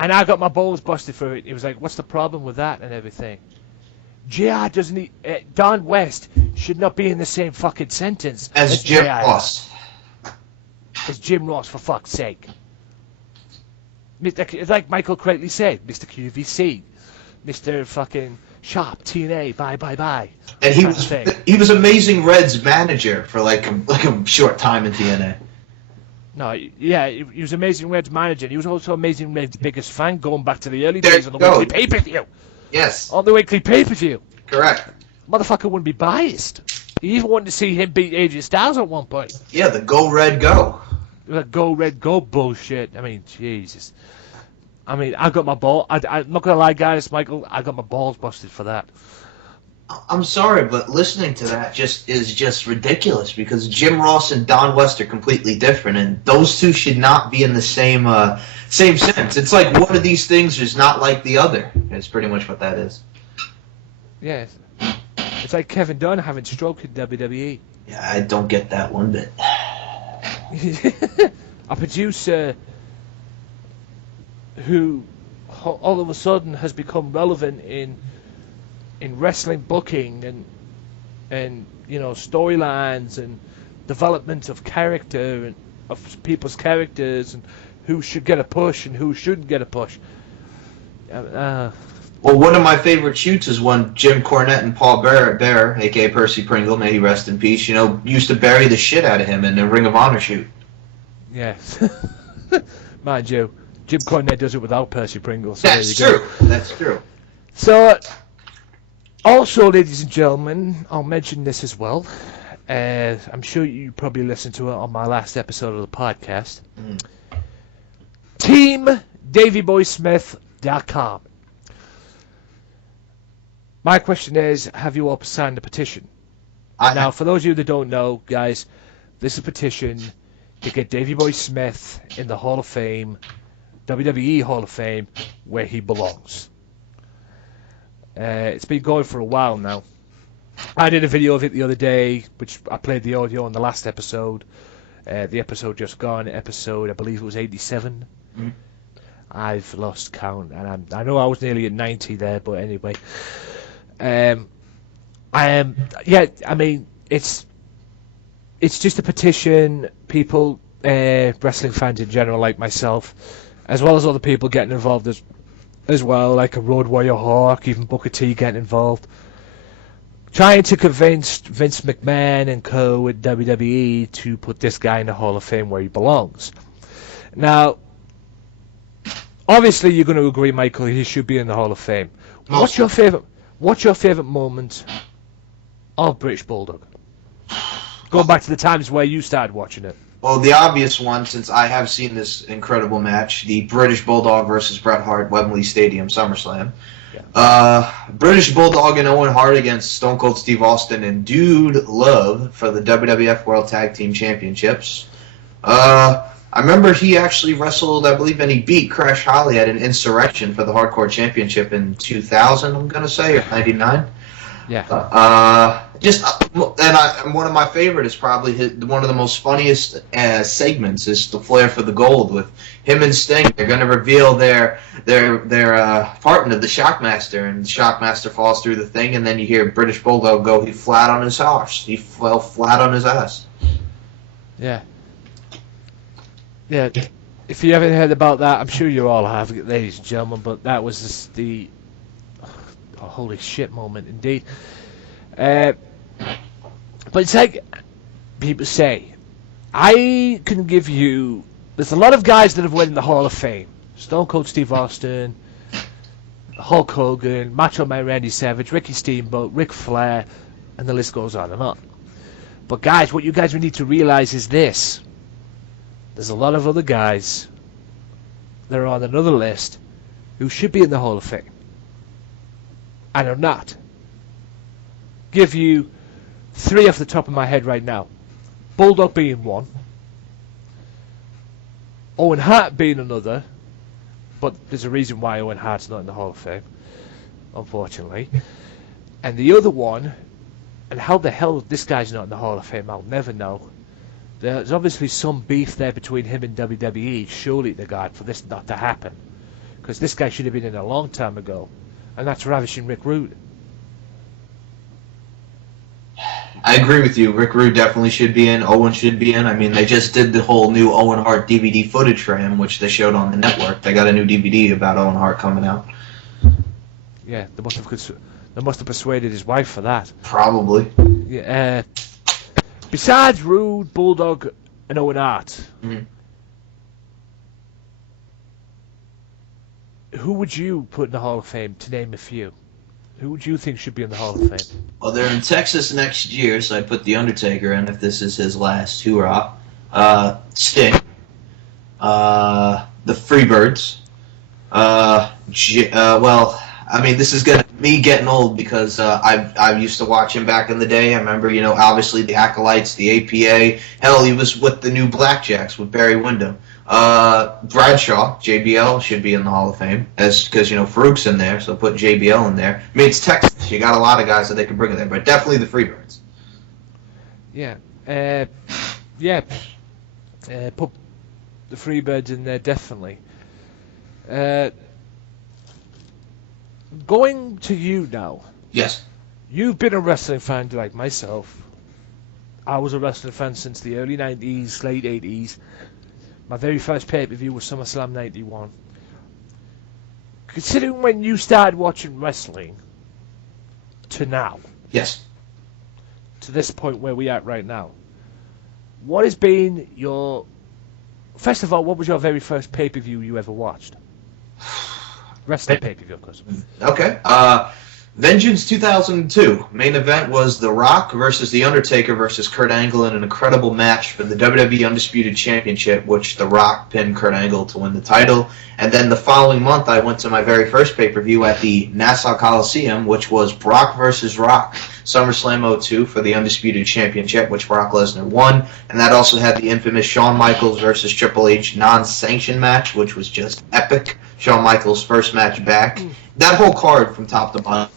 And I got my balls busted for it. It was like, what's the problem with that and everything? JR doesn't need... Don West should not be in the same fucking sentence as Jim Ross. As Jim Ross, for fuck's sake. Like Michael correctly said, Mr. QVC, Mr. fucking... Shop, TNA, bye. And he was Amazing Red's manager for like a short time in TNA. No, yeah, he was Amazing Red's manager. He was also Amazing Red's biggest fan going back to the early days on the weekly pay-per-view. Yes. On the weekly pay-per-view. Correct. Motherfucker wouldn't be biased. He even wanted to see him beat AJ Styles at one point. Yeah, the Go Red Go. The Go Red Go bullshit. I mean, Jesus. I mean, I got my ball. I'm not gonna lie, guys, Michael. I got my balls busted for that. I'm sorry, but listening to that is just ridiculous because Jim Ross and Don West are completely different, and those two should not be in the same sense. It's like one of these things is not like the other. It's pretty much what that is. Yes, it's like Kevin Dunn having stroke in WWE. Yeah, I don't get that one bit. A producer who all of a sudden has become relevant in wrestling booking and you know, storylines and development of character and of people's characters and who should get a push and who shouldn't get a push. Well, one of my favorite shoots is when Jim Cornette and Paul Bearer, aka Percy Pringle, may he rest in peace, used to bury the shit out of him in a Ring of Honor shoot. Yes. Mind you, Jim Cornette does it without Percy Pringle. So That's true. That's true. So, also, ladies and gentlemen, I'll mention this as well. I'm sure you probably listened to it on my last episode of the podcast. TeamDavyBoySmith.com. My question is, have you all signed the petition? Now, for those of you that don't know, guys, this is a petition to get Davey Boy Smith in the Hall of Fame, WWE Hall of Fame, where he belongs. It's been going for a while now. I did a video of it the other day, which I played the audio on the last episode. The episode just gone, I believe it was 87. I've lost count, and I know I was nearly at 90 there, but anyway. I mean, it's just a petition. People, wrestling fans in general, like myself, as well as other people getting involved as well, like a Road Warrior Hawk, even Booker T getting involved, trying to convince Vince McMahon and co. at WWE to put this guy in the Hall of Fame where he belongs. Now, obviously, you're going to agree, Michael, he should be in the Hall of Fame. What's your favorite moment of British Bulldog? Going back to the times where you started watching it. Well, the obvious one, since I have seen this incredible match, the British Bulldog versus Bret Hart, Wembley Stadium, SummerSlam. Yeah. British Bulldog and Owen Hart against Stone Cold Steve Austin and Dude Love for the WWF World Tag Team Championships. I remember he actually wrestled, I believe, and he beat Crash Holly at an Insurrection for the Hardcore Championship in 2000, I'm going to say, or 99. Yeah. And one of my favorite is probably one of the most funniest segments is the Flair for the Gold with him and Sting. They're going to reveal their partner, the Shockmaster, and the Shockmaster falls through the thing, and then you hear British Bulldog go, he flat on his arse. He fell flat on his ass. Yeah. Yeah. If you haven't heard about that, I'm sure you all have, ladies and gentlemen, but that was just the holy shit moment indeed. But it's like people say, I can give you... There's a lot of guys that have went in the Hall of Fame. Stone Cold Steve Austin, Hulk Hogan, Macho Man Randy Savage, Ricky Steamboat, Ric Flair, and the list goes on and on. But guys, what you guys need to realize is this. There's a lot of other guys that are on another list who should be in the Hall of Fame and are not. Give you 3 off the top of my head right now. Bulldog being one. Owen Hart being another. But there's a reason why Owen Hart's not in the Hall of Fame, unfortunately. And the other one, and how the hell this guy's not in the Hall of Fame, I'll never know. There's obviously some beef there between him and WWE, surely to God, for this not to happen. Because this guy should have been in a long time ago. And that's Ravishing Rick Rude. I agree with you. Rick Rude definitely should be in. Owen should be in. I mean, they just did the whole new Owen Hart DVD footage for him, which they showed on the network. They got a new DVD about Owen Hart coming out. Yeah, they must have persuaded his wife for that. Probably. Yeah. Besides Rude, Bulldog, and Owen Hart, who would you put in the Hall of Fame, to name a few? Who would you think should be in the Hall of Fame? Well, they're in Texas next year, so I'd put The Undertaker in if this is his last hurrah. Sting. The Freebirds. Well, I mean, this is me getting old because I used to watch him back in the day. I remember, obviously the Acolytes, the APA. Hell, he was with the new Blackjacks with Barry Windham. Bradshaw, JBL, should be in the Hall of Fame because Farouk's in there, so put JBL in there. I mean, it's Texas. You got a lot of guys that they can bring in there, but definitely the Freebirds. Yeah. Put the Freebirds in there, definitely. Going to you now. Yes. You've been a wrestling fan like myself. I was a wrestling fan since the early 90s, late 80s. My very first pay-per-view was SummerSlam 91. Considering when you started watching wrestling to now. Yes. To this point where we are right now. What has been your... First of all, what was your very first pay-per-view you ever watched? Wrestling pay-per-view, of course. Okay. Vengeance 2002. Main event was The Rock versus The Undertaker versus Kurt Angle in an incredible match for the WWE Undisputed Championship, which The Rock pinned Kurt Angle to win the title. And then the following month, I went to my very first pay-per-view at the Nassau Coliseum, which was Brock versus Rock. SummerSlam 02 for the Undisputed Championship, which Brock Lesnar won. And that also had the infamous Shawn Michaels versus Triple H non-sanctioned match, which was just epic. Shawn Michaels' first match back. That whole card from top to bottom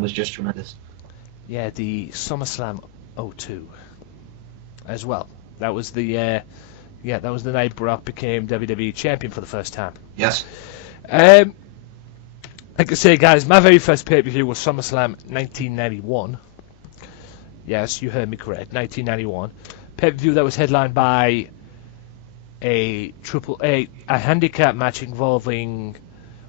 was just tremendous. Yeah, the SummerSlam 02 as well. That was the night Brock became WWE champion for the first time. Yes. Like I say, guys, my very first pay-per-view was SummerSlam 1991. Yes, you heard me correct. 1991. Pay-per-view that was headlined by a handicap match involving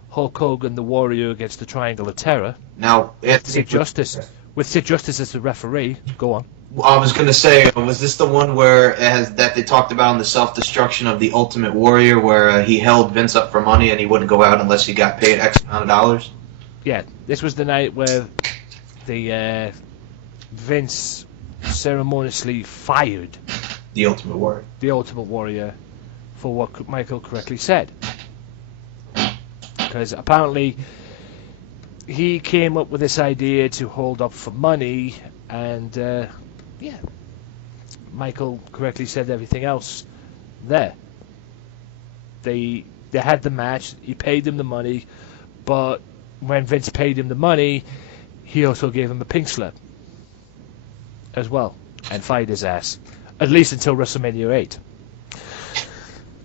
Hulk Hogan, the Warrior, against the Triangle of Terror. Now, Sid Justice as the referee. Go on. I was going to say, was this the one where that they talked about in the self-destruction of the Ultimate Warrior, where he held Vince up for money and he wouldn't go out unless he got paid X amount of dollars? Yeah, this was the night where the Vince ceremoniously fired The Ultimate Warrior. The Ultimate Warrior for what Michael correctly said. Because apparently he came up with this idea to hold up for money, and Michael correctly said everything else there. They had the match, he paid them the money, but when Vince paid him the money, he also gave him a pink slip as well and fired his ass, at least until WrestleMania 8,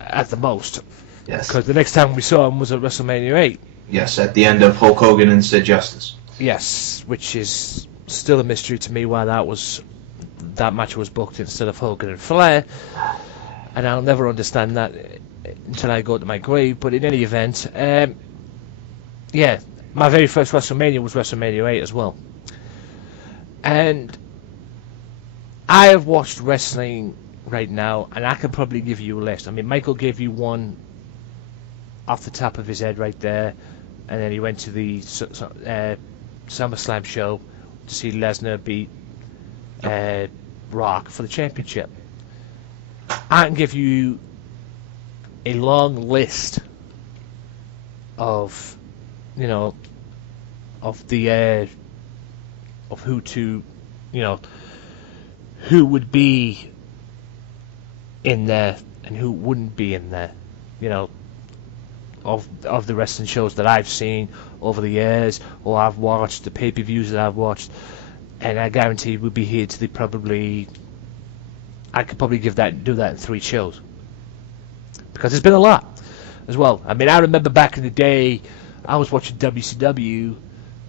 at the most. Yes. Because the next time we saw him was at WrestleMania 8. Yes, at the end of Hulk Hogan and Sid Justice. Yes, which is still a mystery to me why that match was booked instead of Hogan and Flair, and I'll never understand that until I go to my grave. But in any event, yeah, my very first WrestleMania was WrestleMania 8 as well, and I have watched wrestling right now, and I can probably give you a list. I mean, Michael gave you one off the top of his head right there, and then he went to the SummerSlam show to see Lesnar beat Rock for the championship. I can give you a long list of, of the of who to, who would be in there and who wouldn't be in there, of the wrestling shows that I've seen over the years, or I've watched, the pay-per-views that I've watched, and I guarantee we'll be here to I could probably do that in 3 shows, because there's been a lot as well. I mean, I remember back in the day, I was watching WCW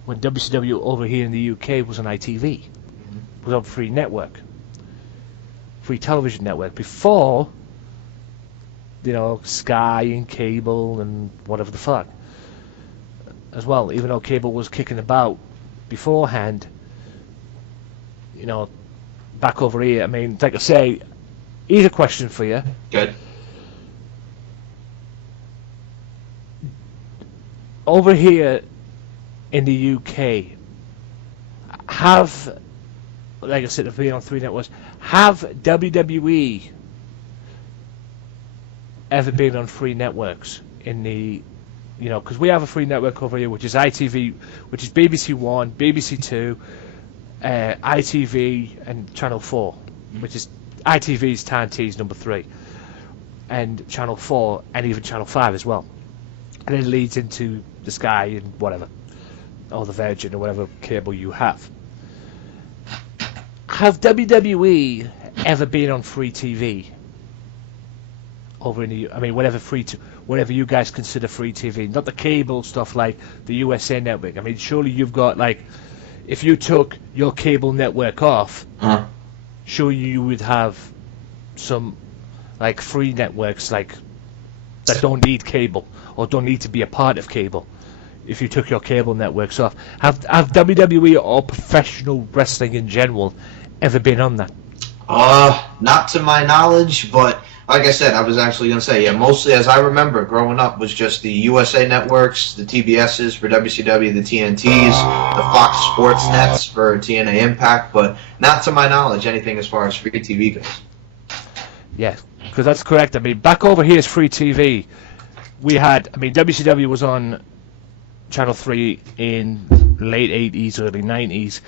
when WCW over here in the UK was on ITV, was on free television network, before Sky and cable and whatever the fuck as well, even though cable was kicking about beforehand. Back over here, I mean, like I say, here's a question for you. Good. Over here in the UK, have, like I said, if being on 3 networks, have WWE ever been on free networks in the, because we have a free network over here, which is ITV, which is BBC One, BBC Two, ITV, and Channel 4, which is ITV's TNT's number 3, and Channel 4, and even Channel 5 as well. And it leads into the Sky and whatever, or the Virgin, or whatever cable you have. Have WWE ever been on free TV? Over in the, I mean, whatever you guys consider free TV, not the cable stuff like the USA Network. I mean, surely you've got, like, if you took your cable network off, surely you would have some, like, free networks, like, that don't need cable or don't need to be a part of cable. If you took your cable networks off, have WWE or professional wrestling in general ever been on that? Not to my knowledge, but like I said, I was actually going to say, yeah, mostly as I remember growing up was just the USA networks, the TBSs for WCW, the TNTs, the Fox Sports Nets for TNA Impact, but not to my knowledge anything as far as free TV goes. Yeah, because that's correct. I mean, back over here is free TV. We had, I mean, WCW was on Channel 3 in late 80s, early 90s,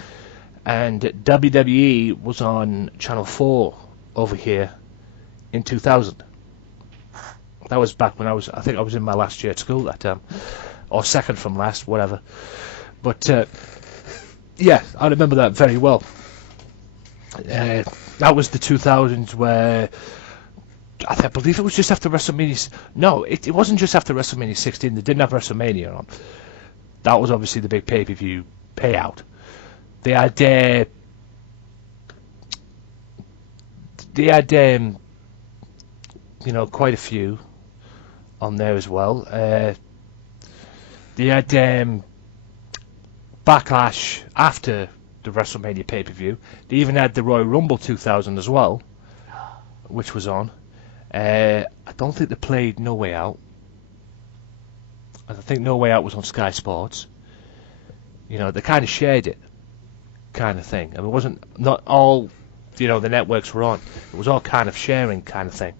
and WWE was on Channel 4 over here in 2000. That was back when I think I was in my last year at school that time, or second from last, whatever. But yeah, I remember that very well. That was the 2000s where I believe it was just after WrestleMania. No, it wasn't just after WrestleMania 16. They didn't have WrestleMania on. That was obviously the big pay-per-view payout. They had quite a few on there as well. They had Backlash after the WrestleMania pay-per-view. They even had the Royal Rumble 2000 as well, which was on. I don't think they played No Way Out. I think No Way Out was on Sky Sports. They kind of shared it, kind of thing. I mean, it wasn't, not all, the networks were on. It was all kind of sharing kind of thing.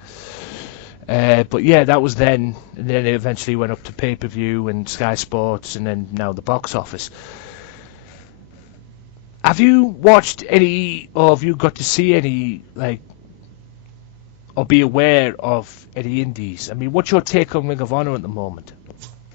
But yeah, that was then, and then it eventually went up to pay-per-view and Sky Sports, and then now the box office. Have you watched any, or have you got to see any, like, or be aware of any indies? I mean, what's your take on Ring of Honor at the moment?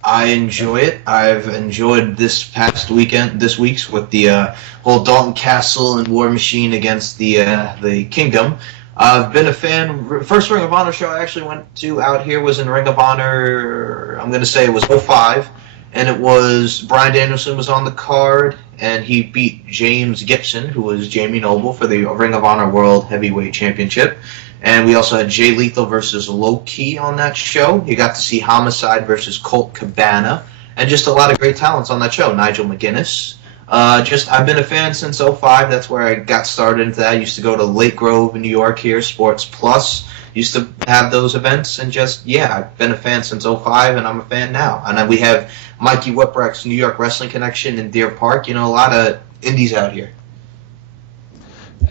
I enjoy it. I've enjoyed this week's with the whole Dalton Castle and War Machine against the Kingdom. I've been a fan. First Ring of Honor show I actually went to out here was in Ring of Honor, I'm going to say it was 05, and it was Bryan Danielson was on the card, and he beat James Gibson, who was Jamie Noble, for the Ring of Honor World Heavyweight Championship. And we also had Jay Lethal versus Low Ki on that show. You got to see Homicide versus Colt Cabana, and just a lot of great talents on that show. Nigel McGuinness. I've been a fan since 05. That's where I got started into that. I used to go to Lake Grove in New York here, Sports Plus. Used to have those events, and I've been a fan since 05, and I'm a fan now. And then we have Mikey Whipwreck's New York Wrestling Connection in Deer Park. A lot of indies out here.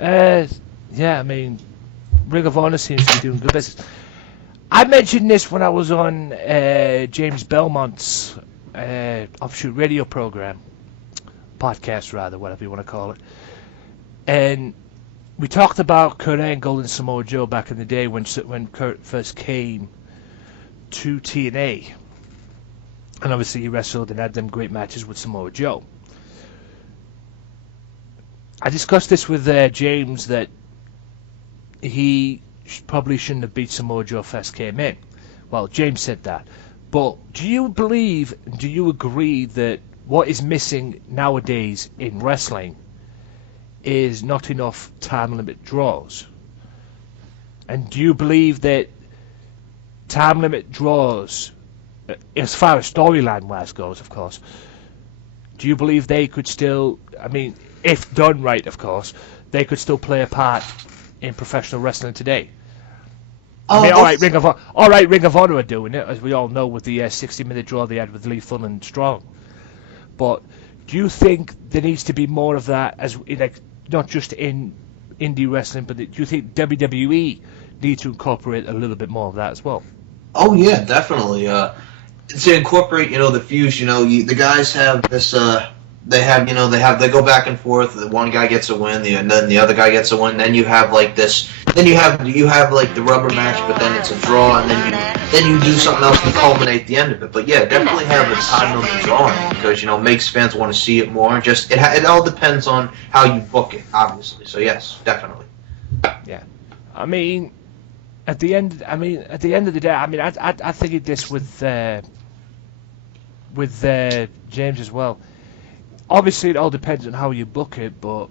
Yeah, I mean, Ring of Honor seems to be doing good business. I mentioned this when I was on James Belmont's Offshoot Radio program. Podcast, rather, whatever you want to call it. And we talked about Kurt Angle and Samoa Joe back in the day when Kurt first came to TNA. And obviously he wrestled and had them great matches with Samoa Joe. I discussed this with James that he probably shouldn't have beat Samoa Joe first came in. Well, James said that. But do you agree that what is missing nowadays in wrestling is not enough time limit draws? And do you believe that time limit draws, as far as storyline-wise goes, of course, do you believe they could still, I mean, if done right, of course, they could still play a part in professional wrestling today? I mean, all right, Ring of Honor are doing it, as we all know, with the 60-minute draw they had with Lethal and Strong. But do you think there needs to be more of that, as not just in indie wrestling, but do you think WWE needs to incorporate a little bit more of that as well? Oh yeah, definitely. To incorporate, the fuse. The guys have this. They go back and forth. The one guy gets a win, and then the other guy gets a win. Then you have like this. Then you have like the rubber match, but then it's a draw, and then you do something else to culminate the end of it. But yeah, definitely have a time limit drawing because makes fans want to see it more. Just it all depends on how you book it, obviously. So yes, definitely. Yeah, I mean, at the end of the day, I mean, I think this with James as well. Obviously, it all depends on how you book it, but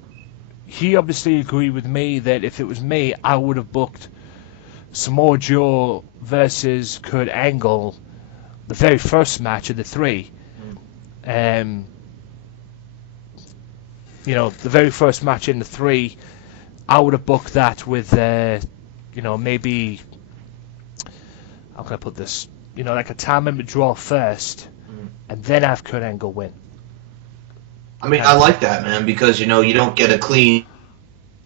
he obviously agreed with me that if it was me, I would have booked Samoa Joe versus Kurt Angle, the very first match of the three. The very first match in the three, I would have booked that with, maybe, how can I put this? Like a time limit draw first, and then have Kurt Angle win. I mean, I like that, man, because, you don't get a clean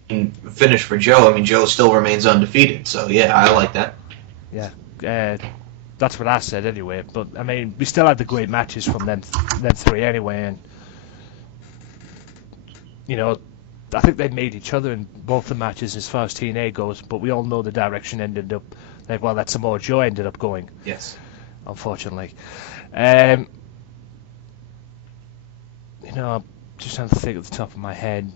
finish for Joe. I mean, Joe still remains undefeated, so, yeah, I like that. Yeah, that's what I said anyway, but, I mean, we still had the great matches from them three anyway, and, I think they made each other in both the matches as far as TNA goes, but we all know the direction ended up, that Samoa Joe ended up going. Yes. Unfortunately. I'm just trying to think at the top of my head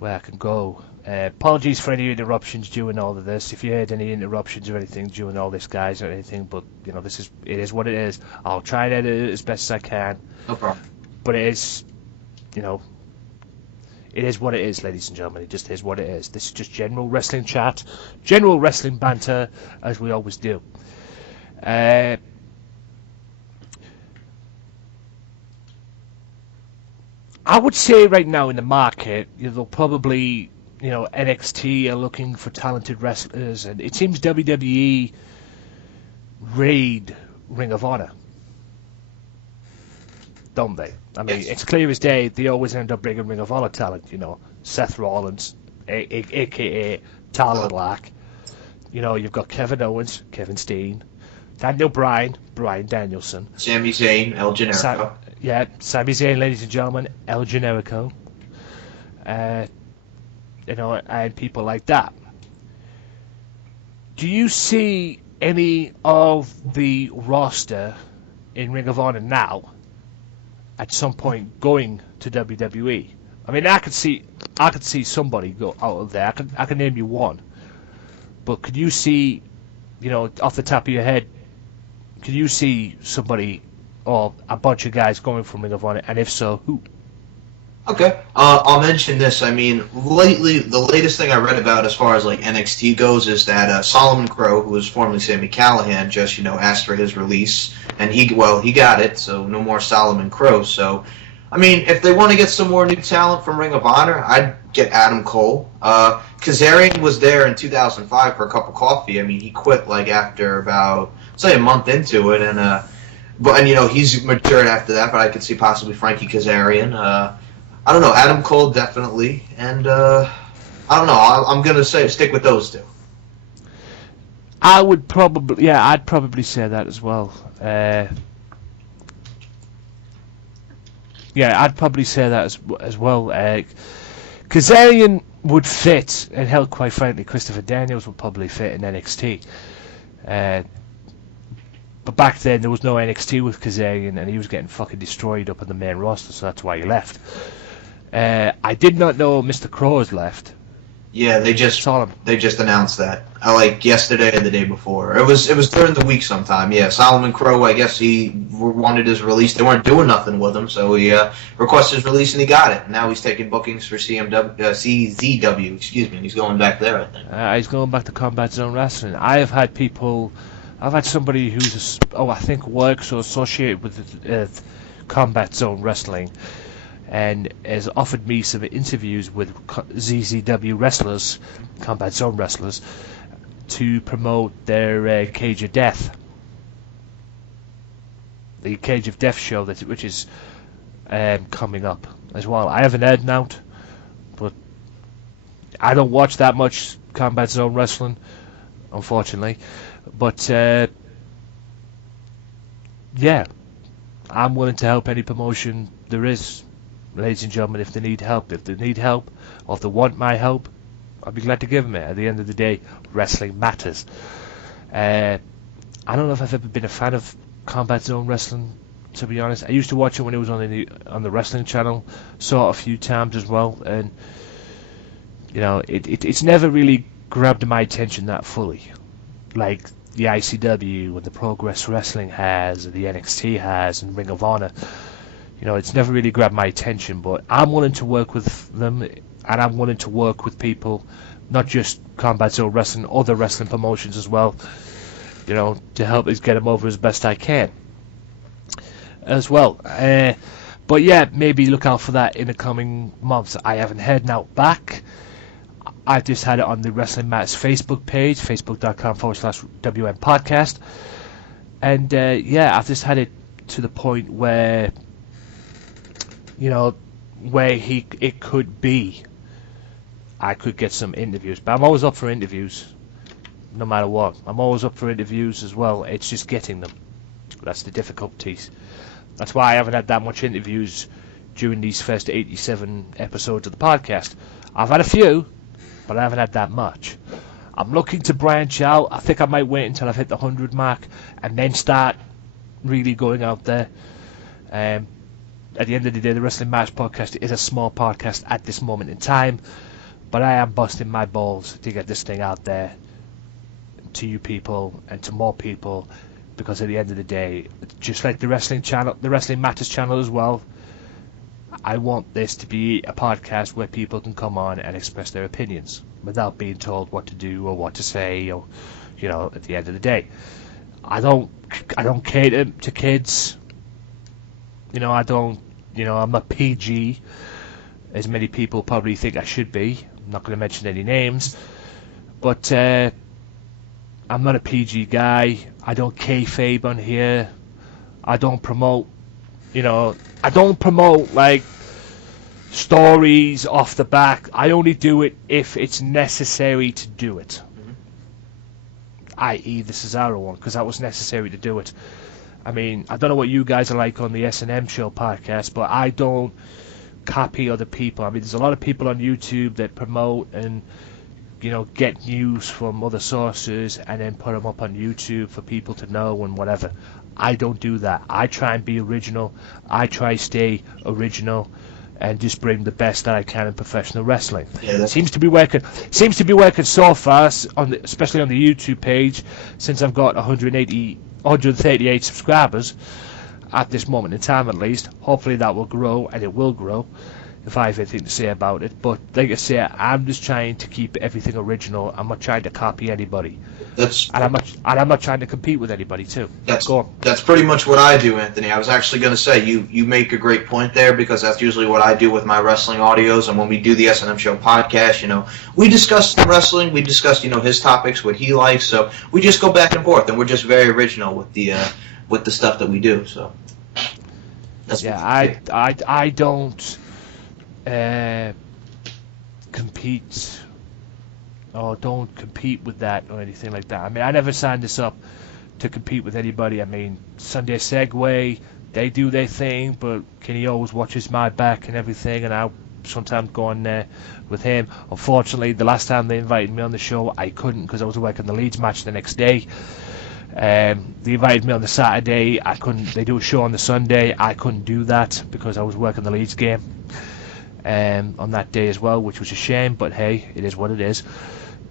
where I can go. Apologies for any interruptions during all of this. If you heard any interruptions or anything during all this, guys, or anything, but it is what it is. I'll try and edit it as best as I can. No problem. But it is, it is what it is, ladies and gentlemen. It just is what it is. This is just general wrestling chat, general wrestling banter, as we always do. I would say right now in the market, they'll probably, NXT are looking for talented wrestlers, and it seems WWE raid Ring of Honor, don't they? I mean, yes. It's clear as day they always end up bringing Ring of Honor talent. Seth Rollins, a.k.a. Tyler Black. You've got Kevin Owens, Kevin Steen, Daniel Bryan, Bryan Danielson, Sami Zayn, El Generico. Sami Zayn, ladies and gentlemen, El Generico, and people like that. Do you see any of the roster in Ring of Honor now at some point going to WWE. I mean, I could see somebody go out of there. I can name you one. But could you see, off the top of your head, could you see somebody or a bunch of guys going from Ring of Honor? And if so, who? Okay, I'll mention this. I mean, lately, the latest thing I read about as far as like NXT goes is that Solomon Crowe, who was formerly Sami Callihan, just asked for his release, and he got it. So no more Solomon Crowe. So, I mean, if they want to get some more new talent from Ring of Honor, I'd get Adam Cole. Kazarian was there in 2005 for a cup of coffee. I mean, he quit like after about say a month into it, and he's matured after that. But I could see possibly Frankie Kazarian. I don't know, Adam Cole definitely, and I don't know. I'm gonna stick with those two. I'd probably say that as well. I'd probably say that as well. Kazarian would fit, and hell, quite frankly, Christopher Daniels would probably fit in NXT. But back then there was no NXT with Kazarian, and he was getting fucking destroyed up on the main roster, so that's why he left. I did not know Mr. Crow's left. Yeah, they just announced that. Like yesterday or the day before. It was during the week sometime. Yeah, Solomon Crowe, I guess he wanted his release. They weren't doing nothing with him, so he requested his release and he got it. Now he's taking bookings for CZW. Excuse me. And he's going back there, I think. He's going back to Combat Zone Wrestling. I've had somebody who's I think works or associated with Combat Zone Wrestling, and has offered me some interviews with ZZW wrestlers, Combat Zone wrestlers, to promote their Cage of Death. The Cage of Death show, which is coming up as well. I haven't heard out, but I don't watch that much Combat Zone wrestling, unfortunately. But I'm willing to help any promotion there is. Ladies and gentlemen, if they need help, or if they want my help, I'll be glad to give them it. At the end of the day, wrestling matters. I don't know if I've ever been a fan of Combat Zone Wrestling, to be honest. I used to watch it when it was on the Wrestling Channel, saw it a few times as well, and it's never really grabbed my attention that fully, like the ICW and the Progress Wrestling has, and the NXT has, and Ring of Honor. It's never really grabbed my attention, but I'm willing to work with them, and I'm willing to work with people, not just Combat Zone Wrestling, other wrestling promotions as well, to help us get them over as best I can as well. But yeah, maybe look out for that in the coming months. I haven't heard out back. I just had it on the Wrestling Matters Facebook page, facebook.com/WMPodcast. And I've just had it to the point where it could be I could get some interviews, but I'm always up for interviews no matter what. I'm always up for interviews as well. It's just getting them. That's the difficulties. That's why I haven't had that much interviews during these first 87 episodes of the podcast. I've had a few, but I haven't had that much. I'm looking to branch out. I think I might wait until I've hit the 100 mark and then start really going out there. At the end of the day, the Wrestling Matters podcast is a small podcast at this moment in time, but I am busting my balls to get this thing out there to you people and to more people, because at the end of the day, just like the Wrestling channel, the Wrestling Matters channel as well, I want this to be a podcast where people can come on and express their opinions without being told what to do or what to say, or at the end of the day, I don't cater to kids. I'm not PG, as many people probably think I should be. I'm not going to mention any names, but I'm not a PG guy. I don't kayfabe on here. I don't promote, like stories off the back. I only do it if it's necessary to do it. I.e. the Cesaro one, because that was necessary to do it. I mean, I don't know what you guys are like on the S&M show podcast, but I don't copy other people. I mean, there's a lot of people on YouTube that promote and, get news from other sources and then put them up on YouTube for people to know and whatever. I don't do that. I try and be original. I try stay original and just bring the best that I can in professional wrestling. Yeah, Seems to be working so far, especially on the YouTube page, since I've got 138 subscribers at this moment in time, at least. Hopefully that will grow, and it will grow if I have anything to say about it. But like I say, I'm just trying to keep everything original. I'm not trying to copy anybody. I'm not trying to compete with anybody too. That's pretty much what I do, Anthony. I was actually going to say you make a great point there, because that's usually what I do with my wrestling audios. And when we do the S&M Show podcast, we discuss wrestling, we discuss his topics, what he likes. So we just go back and forth, and we're just very original with the stuff that we do. So that's I don't compete. Oh, don't compete with that or anything like that. I mean, I never signed this up to compete with anybody. I mean, Sunday Segway, they do their thing, but Kenny always watches my back and everything, and I sometimes go on there with him. Unfortunately, the last time they invited me on the show, I couldn't because I was working the Leeds match the next day. They invited me on the Saturday. I couldn't. They do a show on the Sunday. I couldn't do that because I was working the Leeds game on that day as well, which was a shame. But hey, it is what it is.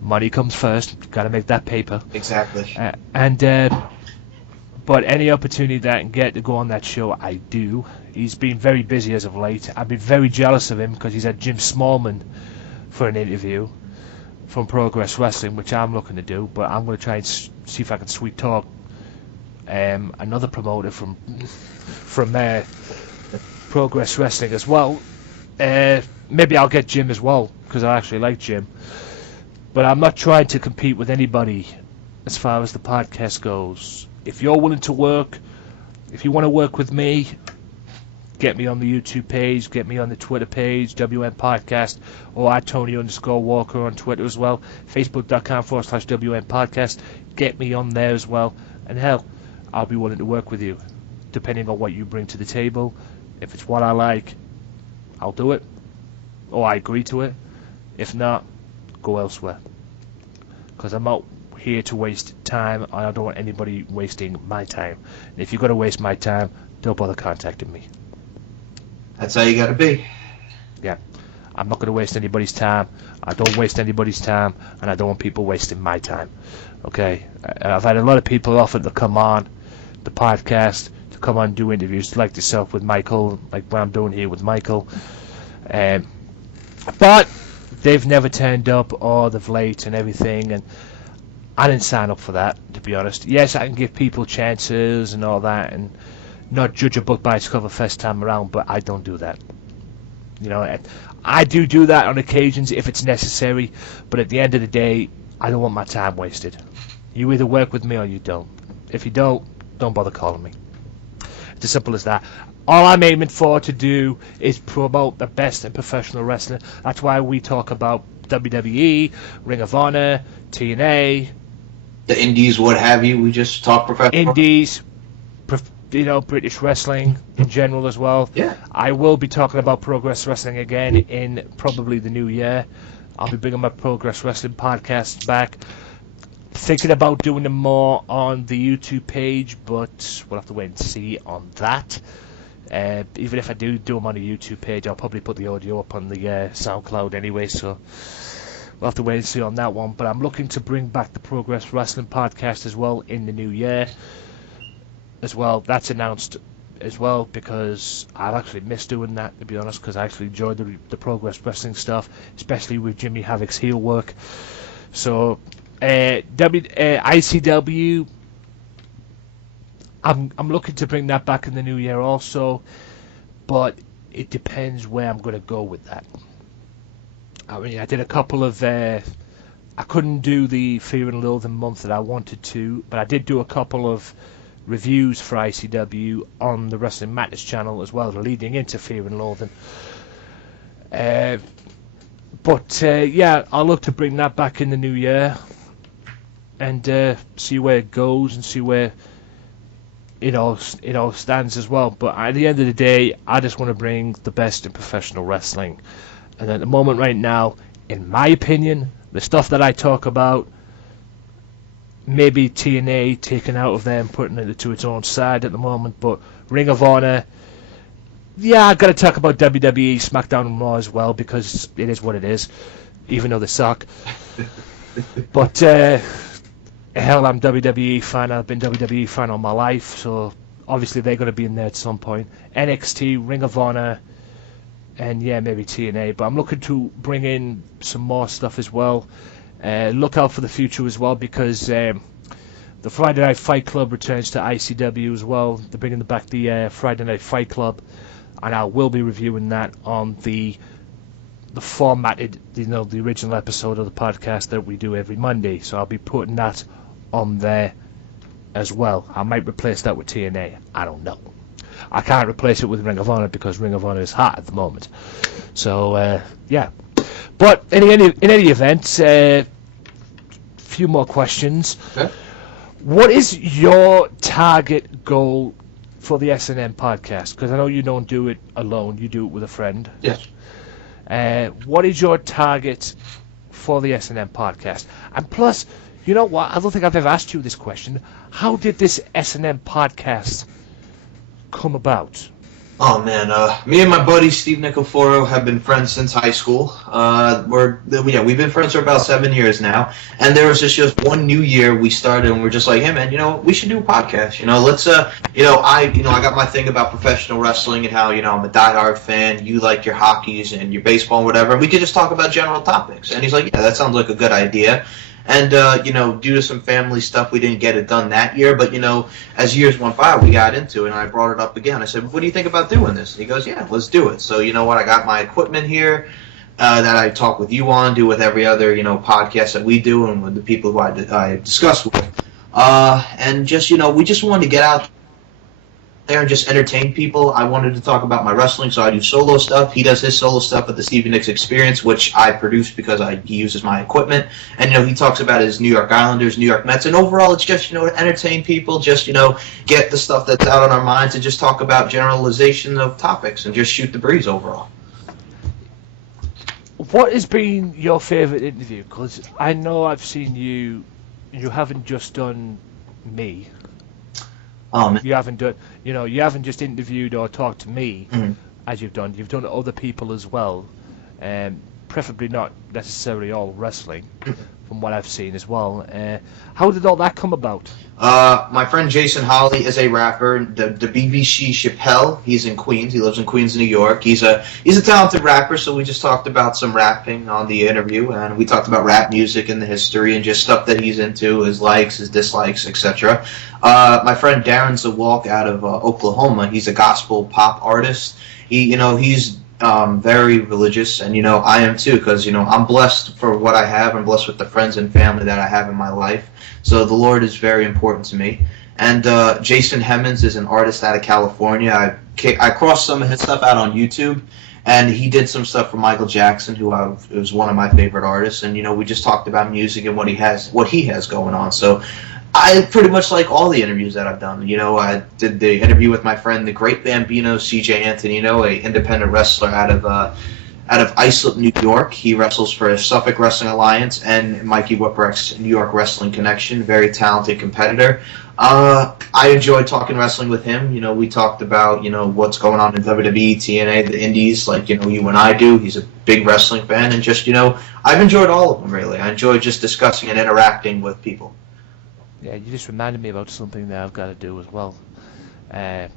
Money comes first. Got to make that paper. Exactly. But any opportunity that I can get to go on that show, I do. He's been very busy as of late. I've been very jealous of him because he's had Jim Smallman for an interview from Progress Wrestling, which I'm looking to do. But I'm going to try and see if I can sweet talk another promoter from Progress Wrestling as well. Maybe I'll get Jim as well, because I actually like Jim. But I'm not trying to compete with anybody as far as the podcast goes. If you're willing to work, if you want to work with me, get me on the YouTube page, get me on the Twitter page, WMPodcast, or at Tony_Walker on Twitter as well, Facebook.com/WMPodcast. Get me on there as well. And hell, I'll be willing to work with you, depending on what you bring to the table. If it's what I like, I'll do it, or I agree to it. If not, go elsewhere, because I'm out here to waste time. I don't want anybody wasting my time. And if you're going to waste my time, don't bother contacting me. That's how you got to be. Yeah, I'm not going to waste anybody's time. I don't waste anybody's time, and I don't want people wasting my time. Okay, I've had a lot of people offer to come on the podcast, to come on and do interviews like yourself with Michael, like what I'm doing here with Michael. But they've never turned up, or they've late and everything, and I didn't sign up for that, to be honest. Yes, I can give people chances and all that, and not judge a book by its cover first time around, but I don't do that. I do that on occasions if it's necessary, but at the end of the day, I don't want my time wasted. You either work with me or you don't. If you don't bother calling me. It's as simple as that. All I'm aiming for to do is promote the best in professional wrestling. That's why we talk about WWE, Ring of Honor, TNA, the Indies, what have you. We just talk professional. Indies, British wrestling in general as well. Yeah. I will be talking about Progress Wrestling again in probably the new year. I'll be bringing my Progress Wrestling podcasts back. Thinking about doing them more on the YouTube page, but we'll have to wait and see on that. Even if I do them on the YouTube page, I'll probably put the audio up on the SoundCloud anyway, so we'll have to wait and see on that one. But I'm looking to bring back the Progress Wrestling podcast as well in the new year as well. That's announced as well, because I've actually missed doing that, to be honest, because I actually enjoyed the Progress Wrestling stuff, especially with Jimmy Havoc's heel work. So ICW, I'm looking to bring that back in the new year also, but it depends where I'm going to go with that. I mean, I did a couple of I couldn't do the Fear and Loathing month that I wanted to, but I did do a couple of reviews for ICW on the Wrestling Madness channel as well, leading into Fear and Loathing. But I'll look to bring that back in the new year and see where it goes and see where it all stands as well. But at the end of the day, I just want to bring the best in professional wrestling. And at the moment right now, in my opinion, The stuff that I talk about, maybe TNA taken out of there and putting it to its own side at the moment, but Ring of Honor, yeah, I've got to talk about WWE, Smackdown and Raw as well, because it is what it is, even though they suck. But, hell, I'm WWE fan, I've been WWE fan all my life, so obviously they're going to be in there at some point. NXT, Ring of Honor, and yeah, maybe TNA, but I'm looking to bring in some more stuff as well. Look out for the future as well, because the Friday Night Fight Club returns to ICW as well. They're bringing back the Friday Night Fight Club, and I will be reviewing that on the formatted, the original episode of the podcast that we do every Monday. So I'll be putting that on there as well. I might replace that with TNA. I don't know. I can't replace it with Ring of Honor because Ring of Honor is hot at the moment. So yeah. But in any event, few more questions. Okay. What is your target goal for the S&M podcast? Because I know you don't do it alone. You do it with a friend. Yes. What is your target for the S&M podcast? And plus, you know what? I don't think I've ever asked you this question. How did this S&M podcast come about? Oh man, me and my buddy Steve Nicoforo have been friends since high school. We've been friends for about 7 years now. And there was just one new year we started, and we're just like, hey man, we should do a podcast. Let's I got my thing about professional wrestling and how I'm a diehard fan. You like your hockeys and your baseball and whatever. We could just talk about general topics. And he's like, yeah, that sounds like a good idea. And, due to some family stuff, we didn't get it done that year. But, as years went by, we got into it, and I brought it up again. I said, what do you think about doing this? And he goes, yeah, let's do it. So, you know what? I got my equipment here that I talk with you on, do with every other, podcast that we do, and with the people who I discuss with. And just, we just wanted to get out there and just entertain people. I wanted to talk about my wrestling, so I do solo stuff. He does his solo stuff at the Stevie Nicks Experience, which I produce because he uses my equipment. And he talks about his New York Islanders, New York Mets, and overall it's just to entertain people, just get the stuff that's out on our minds and just talk about generalization of topics and just shoot the breeze overall. What has been your favorite interview? Because I know I've seen you haven't just done me. You haven't done, you haven't just interviewed or talked to me as you've done. You've done other people as well, preferably not necessarily all wrestling, from what I've seen as well. How did all that come about? My friend Jason Holly is a rapper. The BBC Chappelle. He's in Queens. He lives in Queens, New York. He's a talented rapper. So we just talked about some rapping on the interview, and we talked about rap music and the history and just stuff that he's into, his likes, his dislikes, etc. My friend Darren Zawalk out of Oklahoma. He's a gospel pop artist. He's very religious, and I am too, because I'm blessed for what I have. I'm blessed with the friends and family that I have in my life. So the Lord is very important to me. And Jason Hemmons is an artist out of California. I crossed some of his stuff out on YouTube, and he did some stuff for Michael Jackson, who is one of my favorite artists. And we just talked about music and what he has going on. So I pretty much like all the interviews that I've done. I did the interview with my friend, the great Bambino, C.J. Antonino, a independent wrestler out of Islip, New York. He wrestles for Suffolk Wrestling Alliance and Mikey Whipwreck's New York Wrestling Connection. Very talented competitor. I enjoyed talking wrestling with him. We talked about, what's going on in WWE, TNA, the Indies, like, you and I do. He's a big wrestling fan, and just, I've enjoyed all of them, really. I enjoy just discussing and interacting with people. Yeah, you just reminded me about something that I've got to do as well. I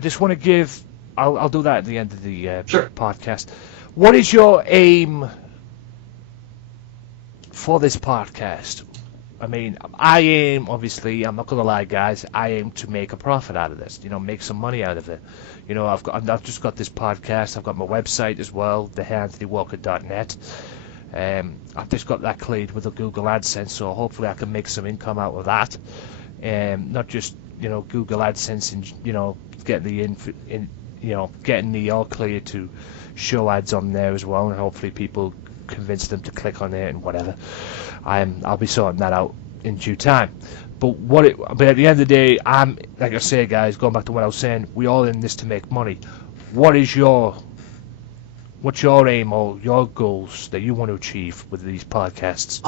just want to give... I'll do that at the end of the sure. podcast. What is your aim for this podcast? I mean, I aim, obviously, I'm not going to lie, guys, I aim to make a profit out of this, make some money out of it. I've just got this podcast, I've got my website as well, theanthonywalker.net. I've just got that cleared with a Google AdSense, so hopefully I can make some income out of that. Not just, Google AdSense and, getting the all clear to show ads on there as well, and hopefully people convince them to click on it and whatever. I'll be sorting that out in due time. But at the end of the day, I'm, like I say, guys, going back to what I was saying, we all in this to make money. What is your what's your aim or your goals that you want to achieve with these podcasts?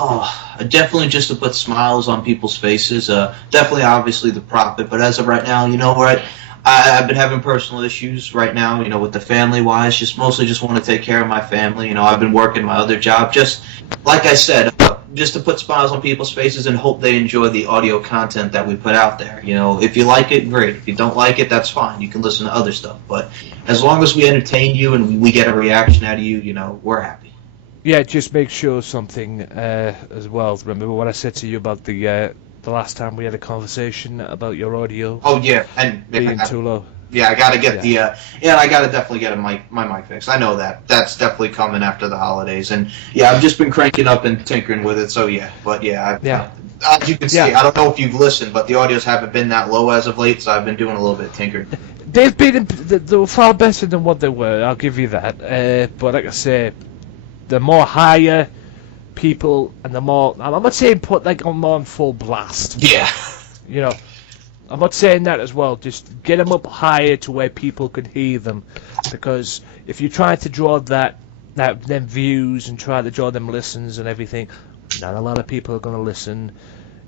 Definitely just to put smiles on people's faces. Definitely, obviously, the profit. But as of right now, you know what? I've been having personal issues right now, you know, with the family-wise. Just mostly just want to take care of my family. You know, I've been working my other job. Just, like I said, just to put smiles on people's faces and hope they enjoy the audio content that we put out there. You know, if you like it, great. If you don't like it, that's fine. You can listen to other stuff. But as long as we entertain you and we get a reaction out of you, you know, we're happy. Yeah, just make sure something as well. Remember what I said to you about the last time we had a conversation about your audio? Oh, yeah. And being too low. Yeah, I gotta get I gotta definitely get my mic fixed. I know that. That's definitely coming after the holidays. And yeah, I've just been cranking up and tinkering with it, so yeah. But yeah, as you can see, I don't know if you've listened, but the audios haven't been that low as of late, so I've been doing a little bit of tinkering. They've been they were far better than what they were, I'll give you that. But like I say, the more higher people and the more, I'm not saying put like on full blast. Yeah. You know, I'm not saying that as well. Just get them up higher to where people can hear them, because if you try to draw them views and try to draw them listens and everything, not a lot of people are going to listen.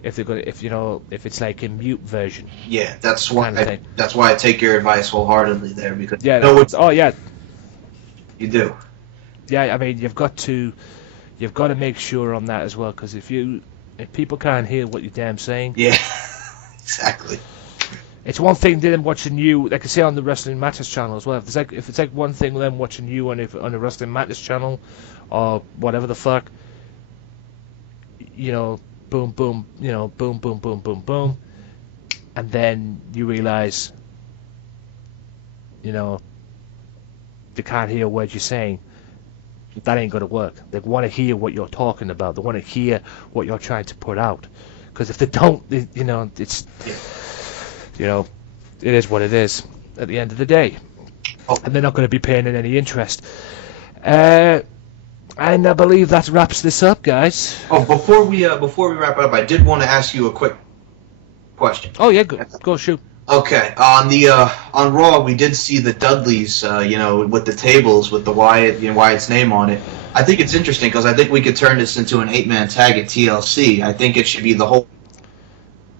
If it's like a mute version. Yeah, that's why I take your advice wholeheartedly there, because you do. Yeah, I mean you've got to make sure on that as well, because if people can't hear what you're damn saying. Yeah. Exactly. It's one thing them watching you, like I say, on the Wrestling Matters channel as well. If it's like one thing them watching you on the Wrestling Matters channel, or whatever the fuck, you know, boom, boom, you know, boom, boom, boom, boom, boom, and then you realize, you know, they can't hear a word you're saying. That ain't gonna work. They want to hear what you're talking about. They want to hear what you're trying to put out. Because if they don't, you know, it's, you know, it is what it is at the end of the day. And they're not going to be paying in any interest. And I believe that wraps this up, guys. Oh, before we wrap it up, I did want to ask you a quick question. Oh yeah, go shoot. Okay, on Raw we did see the Dudleys, you know, with the tables with the Wyatt's name on it. I think it's interesting because I think we could turn this into an 8-man tag at TLC. I think it should be the whole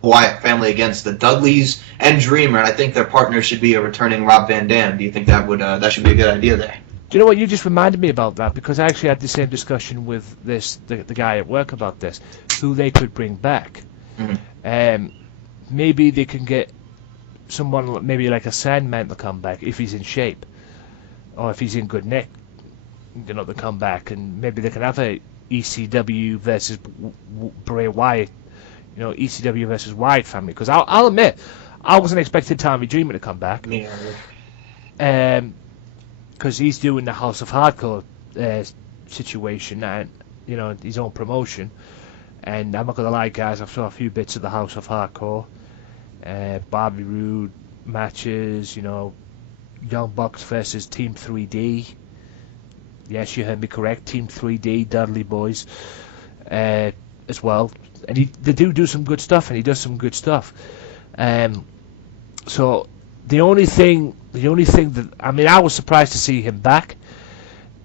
Wyatt family against the Dudleys and Dreamer, and I think their partner should be a returning Rob Van Dam. Do you think that should be a good idea there? Do you know what? You just reminded me about that, because I actually had the same discussion with the guy at work about this, who they could bring back. Mm-hmm. Maybe they can get someone, maybe like a Sandman, to come back if he's in shape, or if he's in good nick, you know, to come back, and maybe they can have a ECW versus Bray Wyatt, you know, ECW versus Wyatt family. Because I'll admit, I wasn't expecting Tommy Dreamer to come back. Because he's doing the House of Hardcore situation and, you know, his own promotion. And I'm not gonna lie, guys, I've saw a few bits of the House of Hardcore. Bobby Roode matches, you know, Young Bucks versus Team 3D. Yes, you heard me correct, Team 3D, Dudley Boys, as well. And they do some good stuff, and he does some good stuff. So the only thing that, I mean, I was surprised to see him back,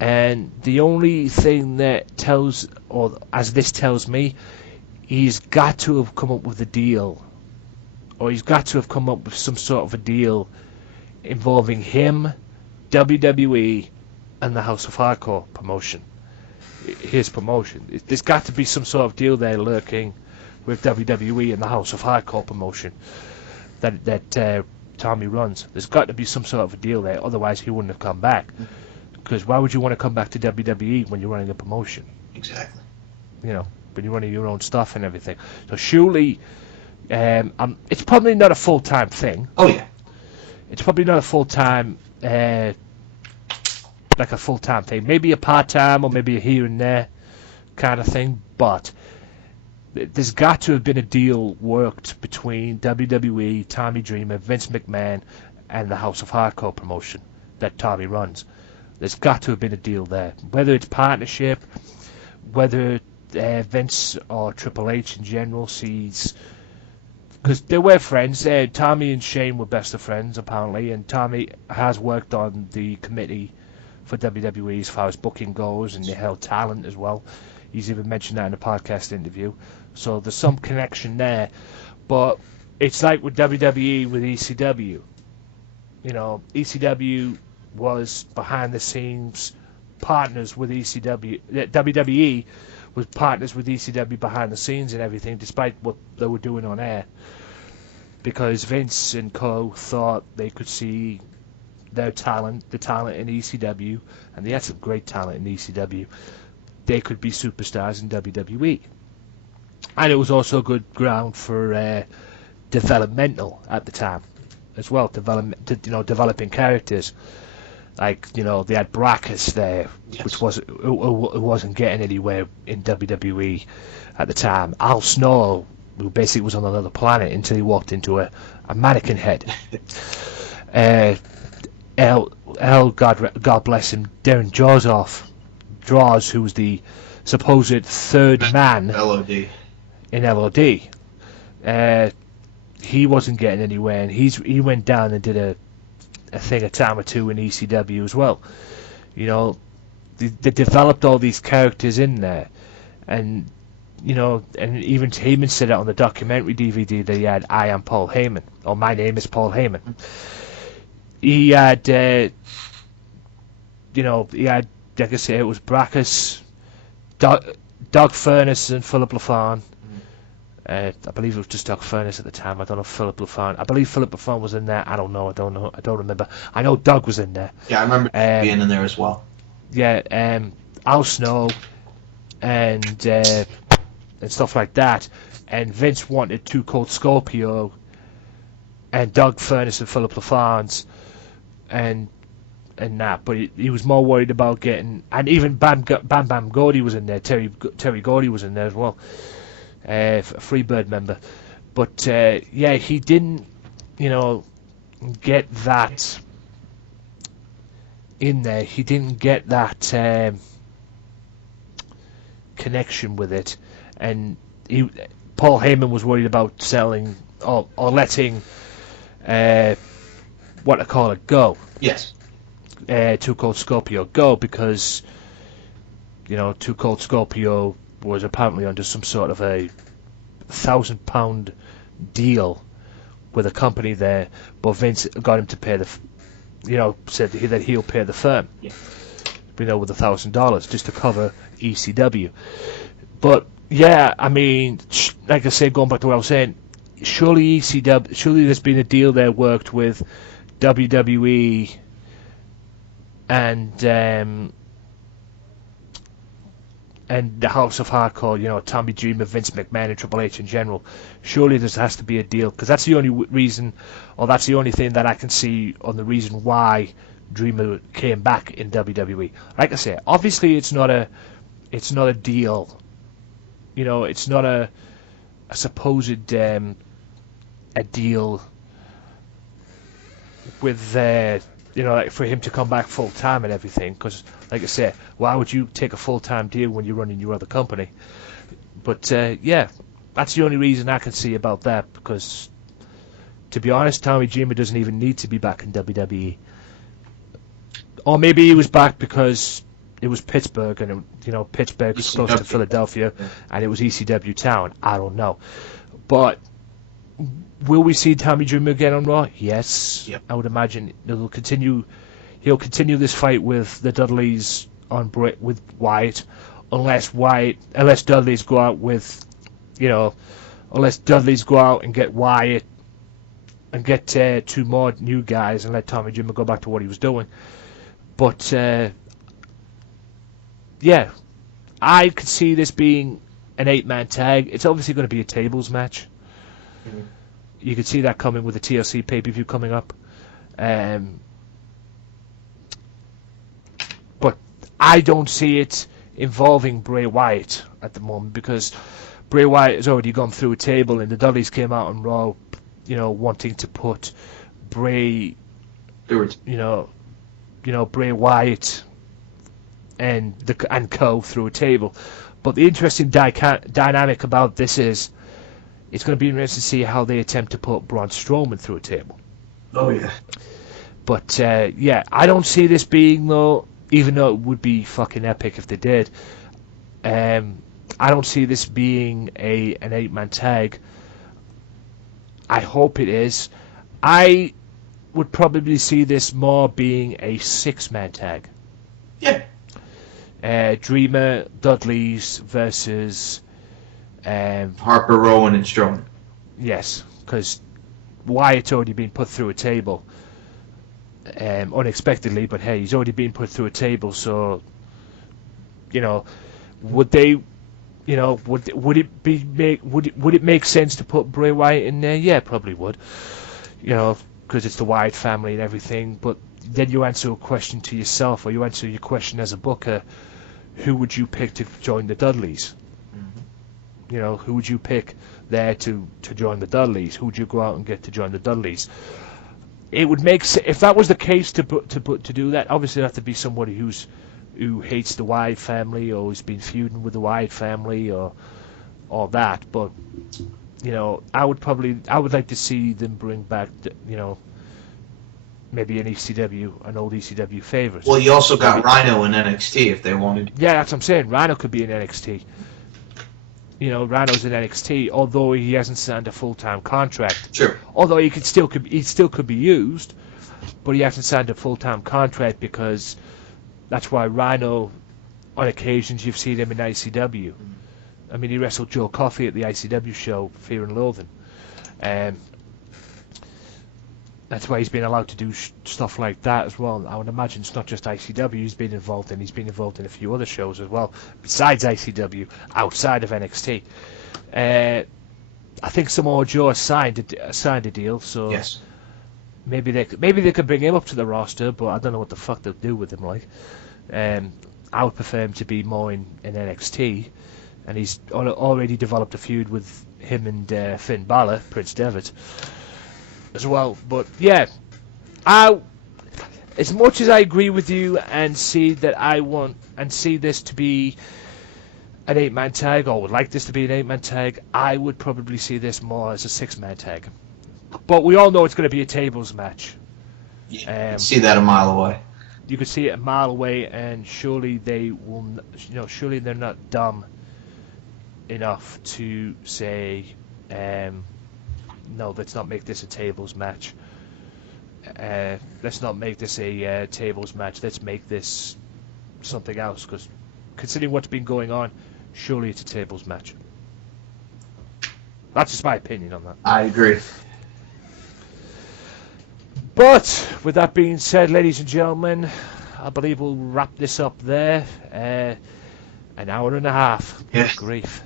and the only thing that tells, or as this tells me, he's got to have come up with a deal. Or he's got to have come up with some sort of a deal involving him, WWE, and the House of Hardcore promotion. His promotion. There's got to be some sort of deal there lurking with WWE and the House of Hardcore promotion that Tommy runs. There's got to be some sort of a deal there, otherwise he wouldn't have come back. Because why would you want to come back to WWE when you're running a promotion? Exactly. You know, when you're running your own stuff and everything. So surely... it's probably not a full-time thing. Oh yeah. It's probably not a full-time, like a full-time thing. Maybe a part-time or maybe a here and there kind of thing. But there's got to have been a deal worked between WWE, Tommy Dreamer, Vince McMahon, and the House of Hardcore promotion that Tommy runs. There's got to have been a deal there. Whether it's partnership, whether Vince or Triple H in general sees... Because they were friends. Tommy and Shane were best of friends, apparently, and Tommy has worked on the committee for WWE as far as booking goes, and they held talent as well. He's even mentioned that in a podcast interview. So there's some connection there. But it's like with WWE with ECW. You know, ECW was behind the scenes partners with ECW. WWE was partners with ECW behind the scenes and everything, despite what they were doing on air. Because Vince and co. thought they could see their talent, the talent in ECW, and they had some great talent in ECW. They could be superstars in WWE. And it was also good ground for developmental at the time as well, developing characters. Like, you know, they had Brackus there, Yes. which wasn't getting anywhere in WWE at the time. Al Snow, who basically was on another planet until he walked into a mannequin head. God bless him, Darren Draws, who was the supposed third man LOD. in LOD. He wasn't getting anywhere, and he went down and did a time or two in ECW as well. You know, they developed all these characters in there, and you know, and even Heyman said it on the documentary DVD that he had, I am Paul Heyman, or my name is Paul Heyman. He had, like I say, it was Brackus, Doug Furness and Philip LaFawn. I believe it was just Doug Furness at the time. I don't know if Philip LaFawn. I believe Philip LaFawn was in there. I don't know. I don't remember. I know Doug was in there. Yeah, I remember being in there as well. Yeah, Al Snow and stuff like that. And Vince wanted Too Cold Scorpio and Doug Furness and Philip LaFawn's and that. But he was more worried about getting... And even Bam Bam Gordy was in there. Terry Gordy was in there as well. A Freebird member. But, he didn't, get that in there. He didn't get that connection with it. And Paul Heyman was worried about selling or letting what I call it go. Yes. Too Cold Scorpio go, because Too Cold Scorpio was apparently under some sort of a £1,000 deal with a company there, but Vince got him to pay said that he'll pay the firm, with $1,000 just to cover ECW. But yeah, I mean, like I said, going back to what I was saying, surely there's been a deal there worked with WWE and the House of Hardcore, Tommy Dreamer, Vince McMahon, and Triple H in general. Surely there has to be a deal, because that's the only reason, or that's the only thing that I can see on the reason why Dreamer came back in WWE. Like I say, obviously it's not a deal. It's not a supposed a deal with like for him to come back full time and everything, because like I said, why would you take a full time deal when you're running your other company? But that's the only reason I can see about that, because to be honest, Tommy Dreamer doesn't even need to be back in WWE. Or maybe he was back because it was Pittsburgh, and Pittsburgh is close to Philadelphia, and it was ECW town. I don't know, but will we see Tommy Dreamer again on Raw? Yes, yep. I would imagine he'll continue this fight with the Dudleys with Wyatt, unless Dudleys go out with, unless Dudleys go out and get Wyatt and get two more new guys and let Tommy Dreamer go back to what he was doing. But I could see this being an 8-man tag. It's obviously going to be a tables match. Mm-hmm. You could see that coming with the TLC pay-per-view coming up. But I don't see it involving Bray Wyatt at the moment, because Bray Wyatt has already gone through a table, and the Dudleys came out on Raw, wanting to put Bray, Bray Wyatt and co through a table. But the interesting dynamic about this is, it's going to be interesting to see how they attempt to put Braun Strowman through a table. Oh, yeah. But, I don't see this being, though, even though it would be fucking epic if they did. I don't see this being an 8-man tag. I hope it is. I would probably see this more being a 6-man tag. Yeah. Dreamer, Dudley's versus Harper, Rowan, and Strowman. Yes, because Wyatt's already been put through a table. Unexpectedly, but hey, he's already been put through a table, so would they, would it make sense to put Bray Wyatt in there? Yeah, probably would. Because it's the Wyatt family and everything. But then you answer a question to yourself, or you answer your question as a booker: who would you pick to join the Dudleys? Mm-hmm. Who would you pick there to join the Dudleys? Who would you go out and get to join the Dudleys? It would make sense if that was the case to do that. Obviously, it'd have to be somebody who hates the Wyatt family, or who's been feuding with the Wyatt family, or that. But I would like to see them bring back maybe an old ECW favorite. Well, you also got Rhino in NXT if they wanted. Yeah, that's what I'm saying. Rhino could be in NXT. Rhino's in NXT, although he hasn't signed a full-time contract. Sure. Although he still could be used, but he hasn't signed a full-time contract, because that's why Rhino, on occasions, you've seen him in ICW. I mean, he wrestled Joe Coffey at the ICW show, Fear and Loathing. That's why he's been allowed to do stuff like that as well. I would imagine it's not just ICW he's been involved in. He's been involved in a few other shows as well, besides ICW, outside of NXT. I think Samoa Joe signed a deal, so yes. Maybe they could bring him up to the roster, but I don't know what the fuck they'll do with him. I would prefer him to be more in NXT, and he's already developed a feud with him and Finn Balor, Prince Devitt, as well. But yeah, as much as I agree with you and see this to be an 8-man tag, or would like this to be an 8-man tag, I would probably see this more as a 6-man tag. But we all know it's going to be a tables match. Yeah, see that a mile away. You could see it a mile away, and surely they will. Surely they're not dumb enough to say, no, let's not make this a tables match. Let's not make this a tables match. Let's make this something else. Because considering what's been going on, surely it's a tables match. That's just my opinion on that. I agree. But with that being said, ladies and gentlemen, I believe we'll wrap this up there. An hour and a half. Yeah. Good grief.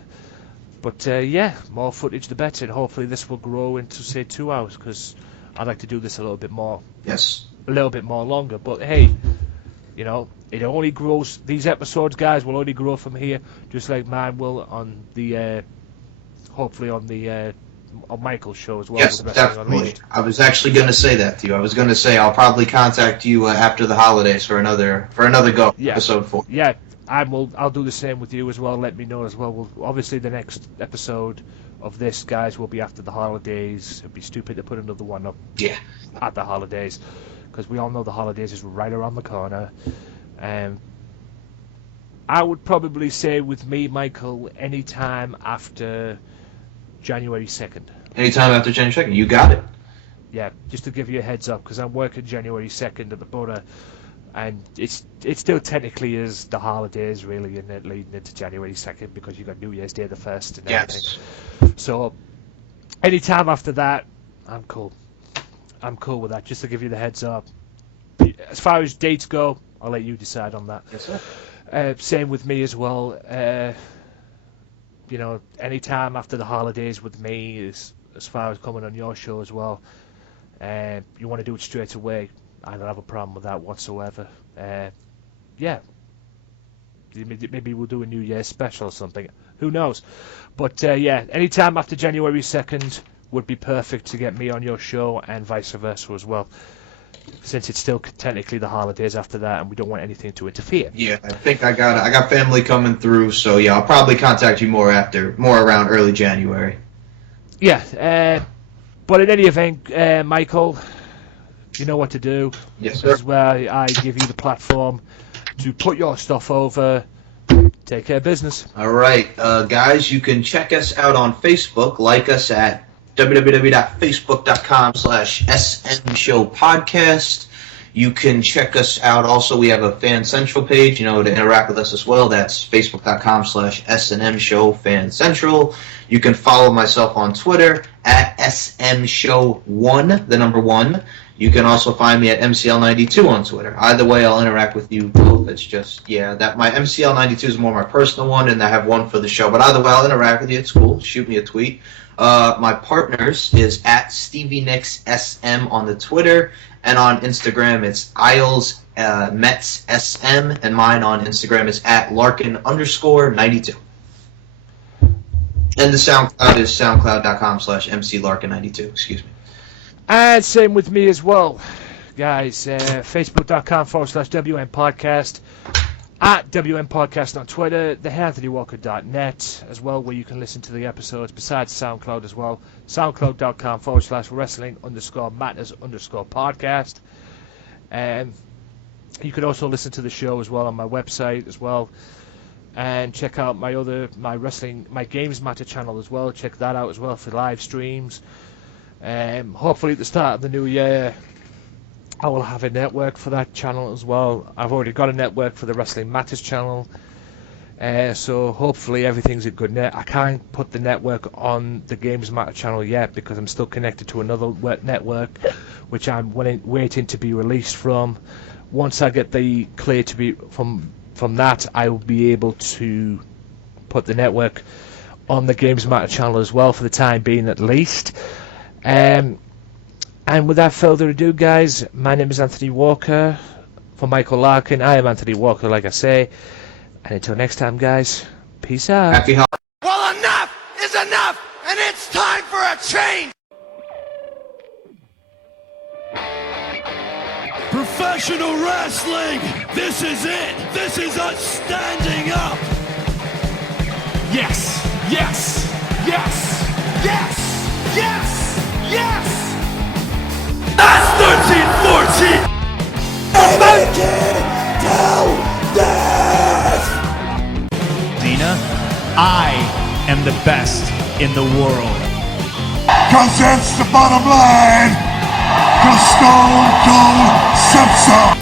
But yeah, more footage the better, and hopefully this will grow into, say, 2 hours, because I'd like to do this a little bit more. Yes. A little bit more longer. But hey, it only grows. These episodes, guys, will only grow from here, just like mine will on the hopefully on the on Michael's show as well. Yes, definitely. I was actually going to say that to you. I was going to say I'll probably contact you after the holidays for another go. Yeah. Episode 4. Yeah, I'll do the same with you as well. Let me know as well. Obviously, the next episode of this, guys, will be after the holidays. It'd be stupid to put another one up. Yeah. At the holidays, because we all know the holidays is right around the corner. I would probably say with me, Michael, anytime after January 2nd. Anytime after January 2nd. You got it. Yeah, just to give you a heads up, because I'm working January 2nd at the border, and it still technically is the holidays, really, and leading into January 2nd, because you've got New Year's Day the 1st and everything. So, anytime after that, I'm cool. I'm cool with that, just to give you the heads up. As far as dates go, I'll let you decide on that. Yes, sir. Same with me as well. Anytime after the holidays with me, as far as coming on your show as well. You want to do it straight away, I don't have a problem with that whatsoever. Yeah. Maybe we'll do a New Year's special or something. Who knows? But yeah, anytime after January 2nd would be perfect to get me on your show, and vice versa as well, since it's still technically the holidays after that, and we don't want anything to interfere. Yeah, I think I got family coming through, so yeah, I'll probably contact you more around early January. Yeah, but in any event, Michael, you know what to do. Yes, sir. This is where I give you the platform to put your stuff over. Take care of business. All right, guys, you can check us out on Facebook. Like us at www.facebook.com/SM Show Podcast. You can check us out. Also, we have a Fan Central page, to interact with us as well. That's facebook.com/SNM Show Fan Central. You can follow myself on Twitter at SMShow1, the number 1. You can also find me at MCL92 on Twitter. Either way, I'll interact with you both. It's just, that my MCL92 is more my personal one, and I have one for the show. But either way, I'll interact with you. It's cool. Shoot me a tweet. My partners is at Stevie Nicks SM on the Twitter, and on Instagram it's Isles Mets SM, and mine on Instagram is at Larkin_92. And the SoundCloud is soundcloud.com/MCLarkin92. Excuse me. And same with me as well, guys. Facebook.com/WMPodcast, at WMPodcast on Twitter, theAnthonyWalker.net as well, where you can listen to the episodes besides SoundCloud as well. SoundCloud.com/wrestling_matters_podcast. And you can also listen to the show as well on my website as well. And check out my Games Matter channel as well. Check that out as well for live streams. Hopefully at the start of the new year I will have a network for that channel as well. I've already got a network for the Wrestling Matters channel, so hopefully everything's a good net. I can't put the network on the Games Matter channel yet because I'm still connected to another network which I'm waiting to be released from. Once I get the clear to be from that, I will be able to put the network on the Games Matter channel as well for the time being at least. And without further ado, guys, my name is Anthony Walker. For Michael Larkin, I am Anthony Walker, like I say. And until next time, guys, peace out. Happy holidays. Well, enough is enough, and it's time for a change! Professional wrestling! This is it! This is us standing up! Yes, yes, yes, yes, yes, yes! That's 13-14! Make it till death! Dina, I am the best in the world. Cause that's the bottom line. Cause Stone Cold said so.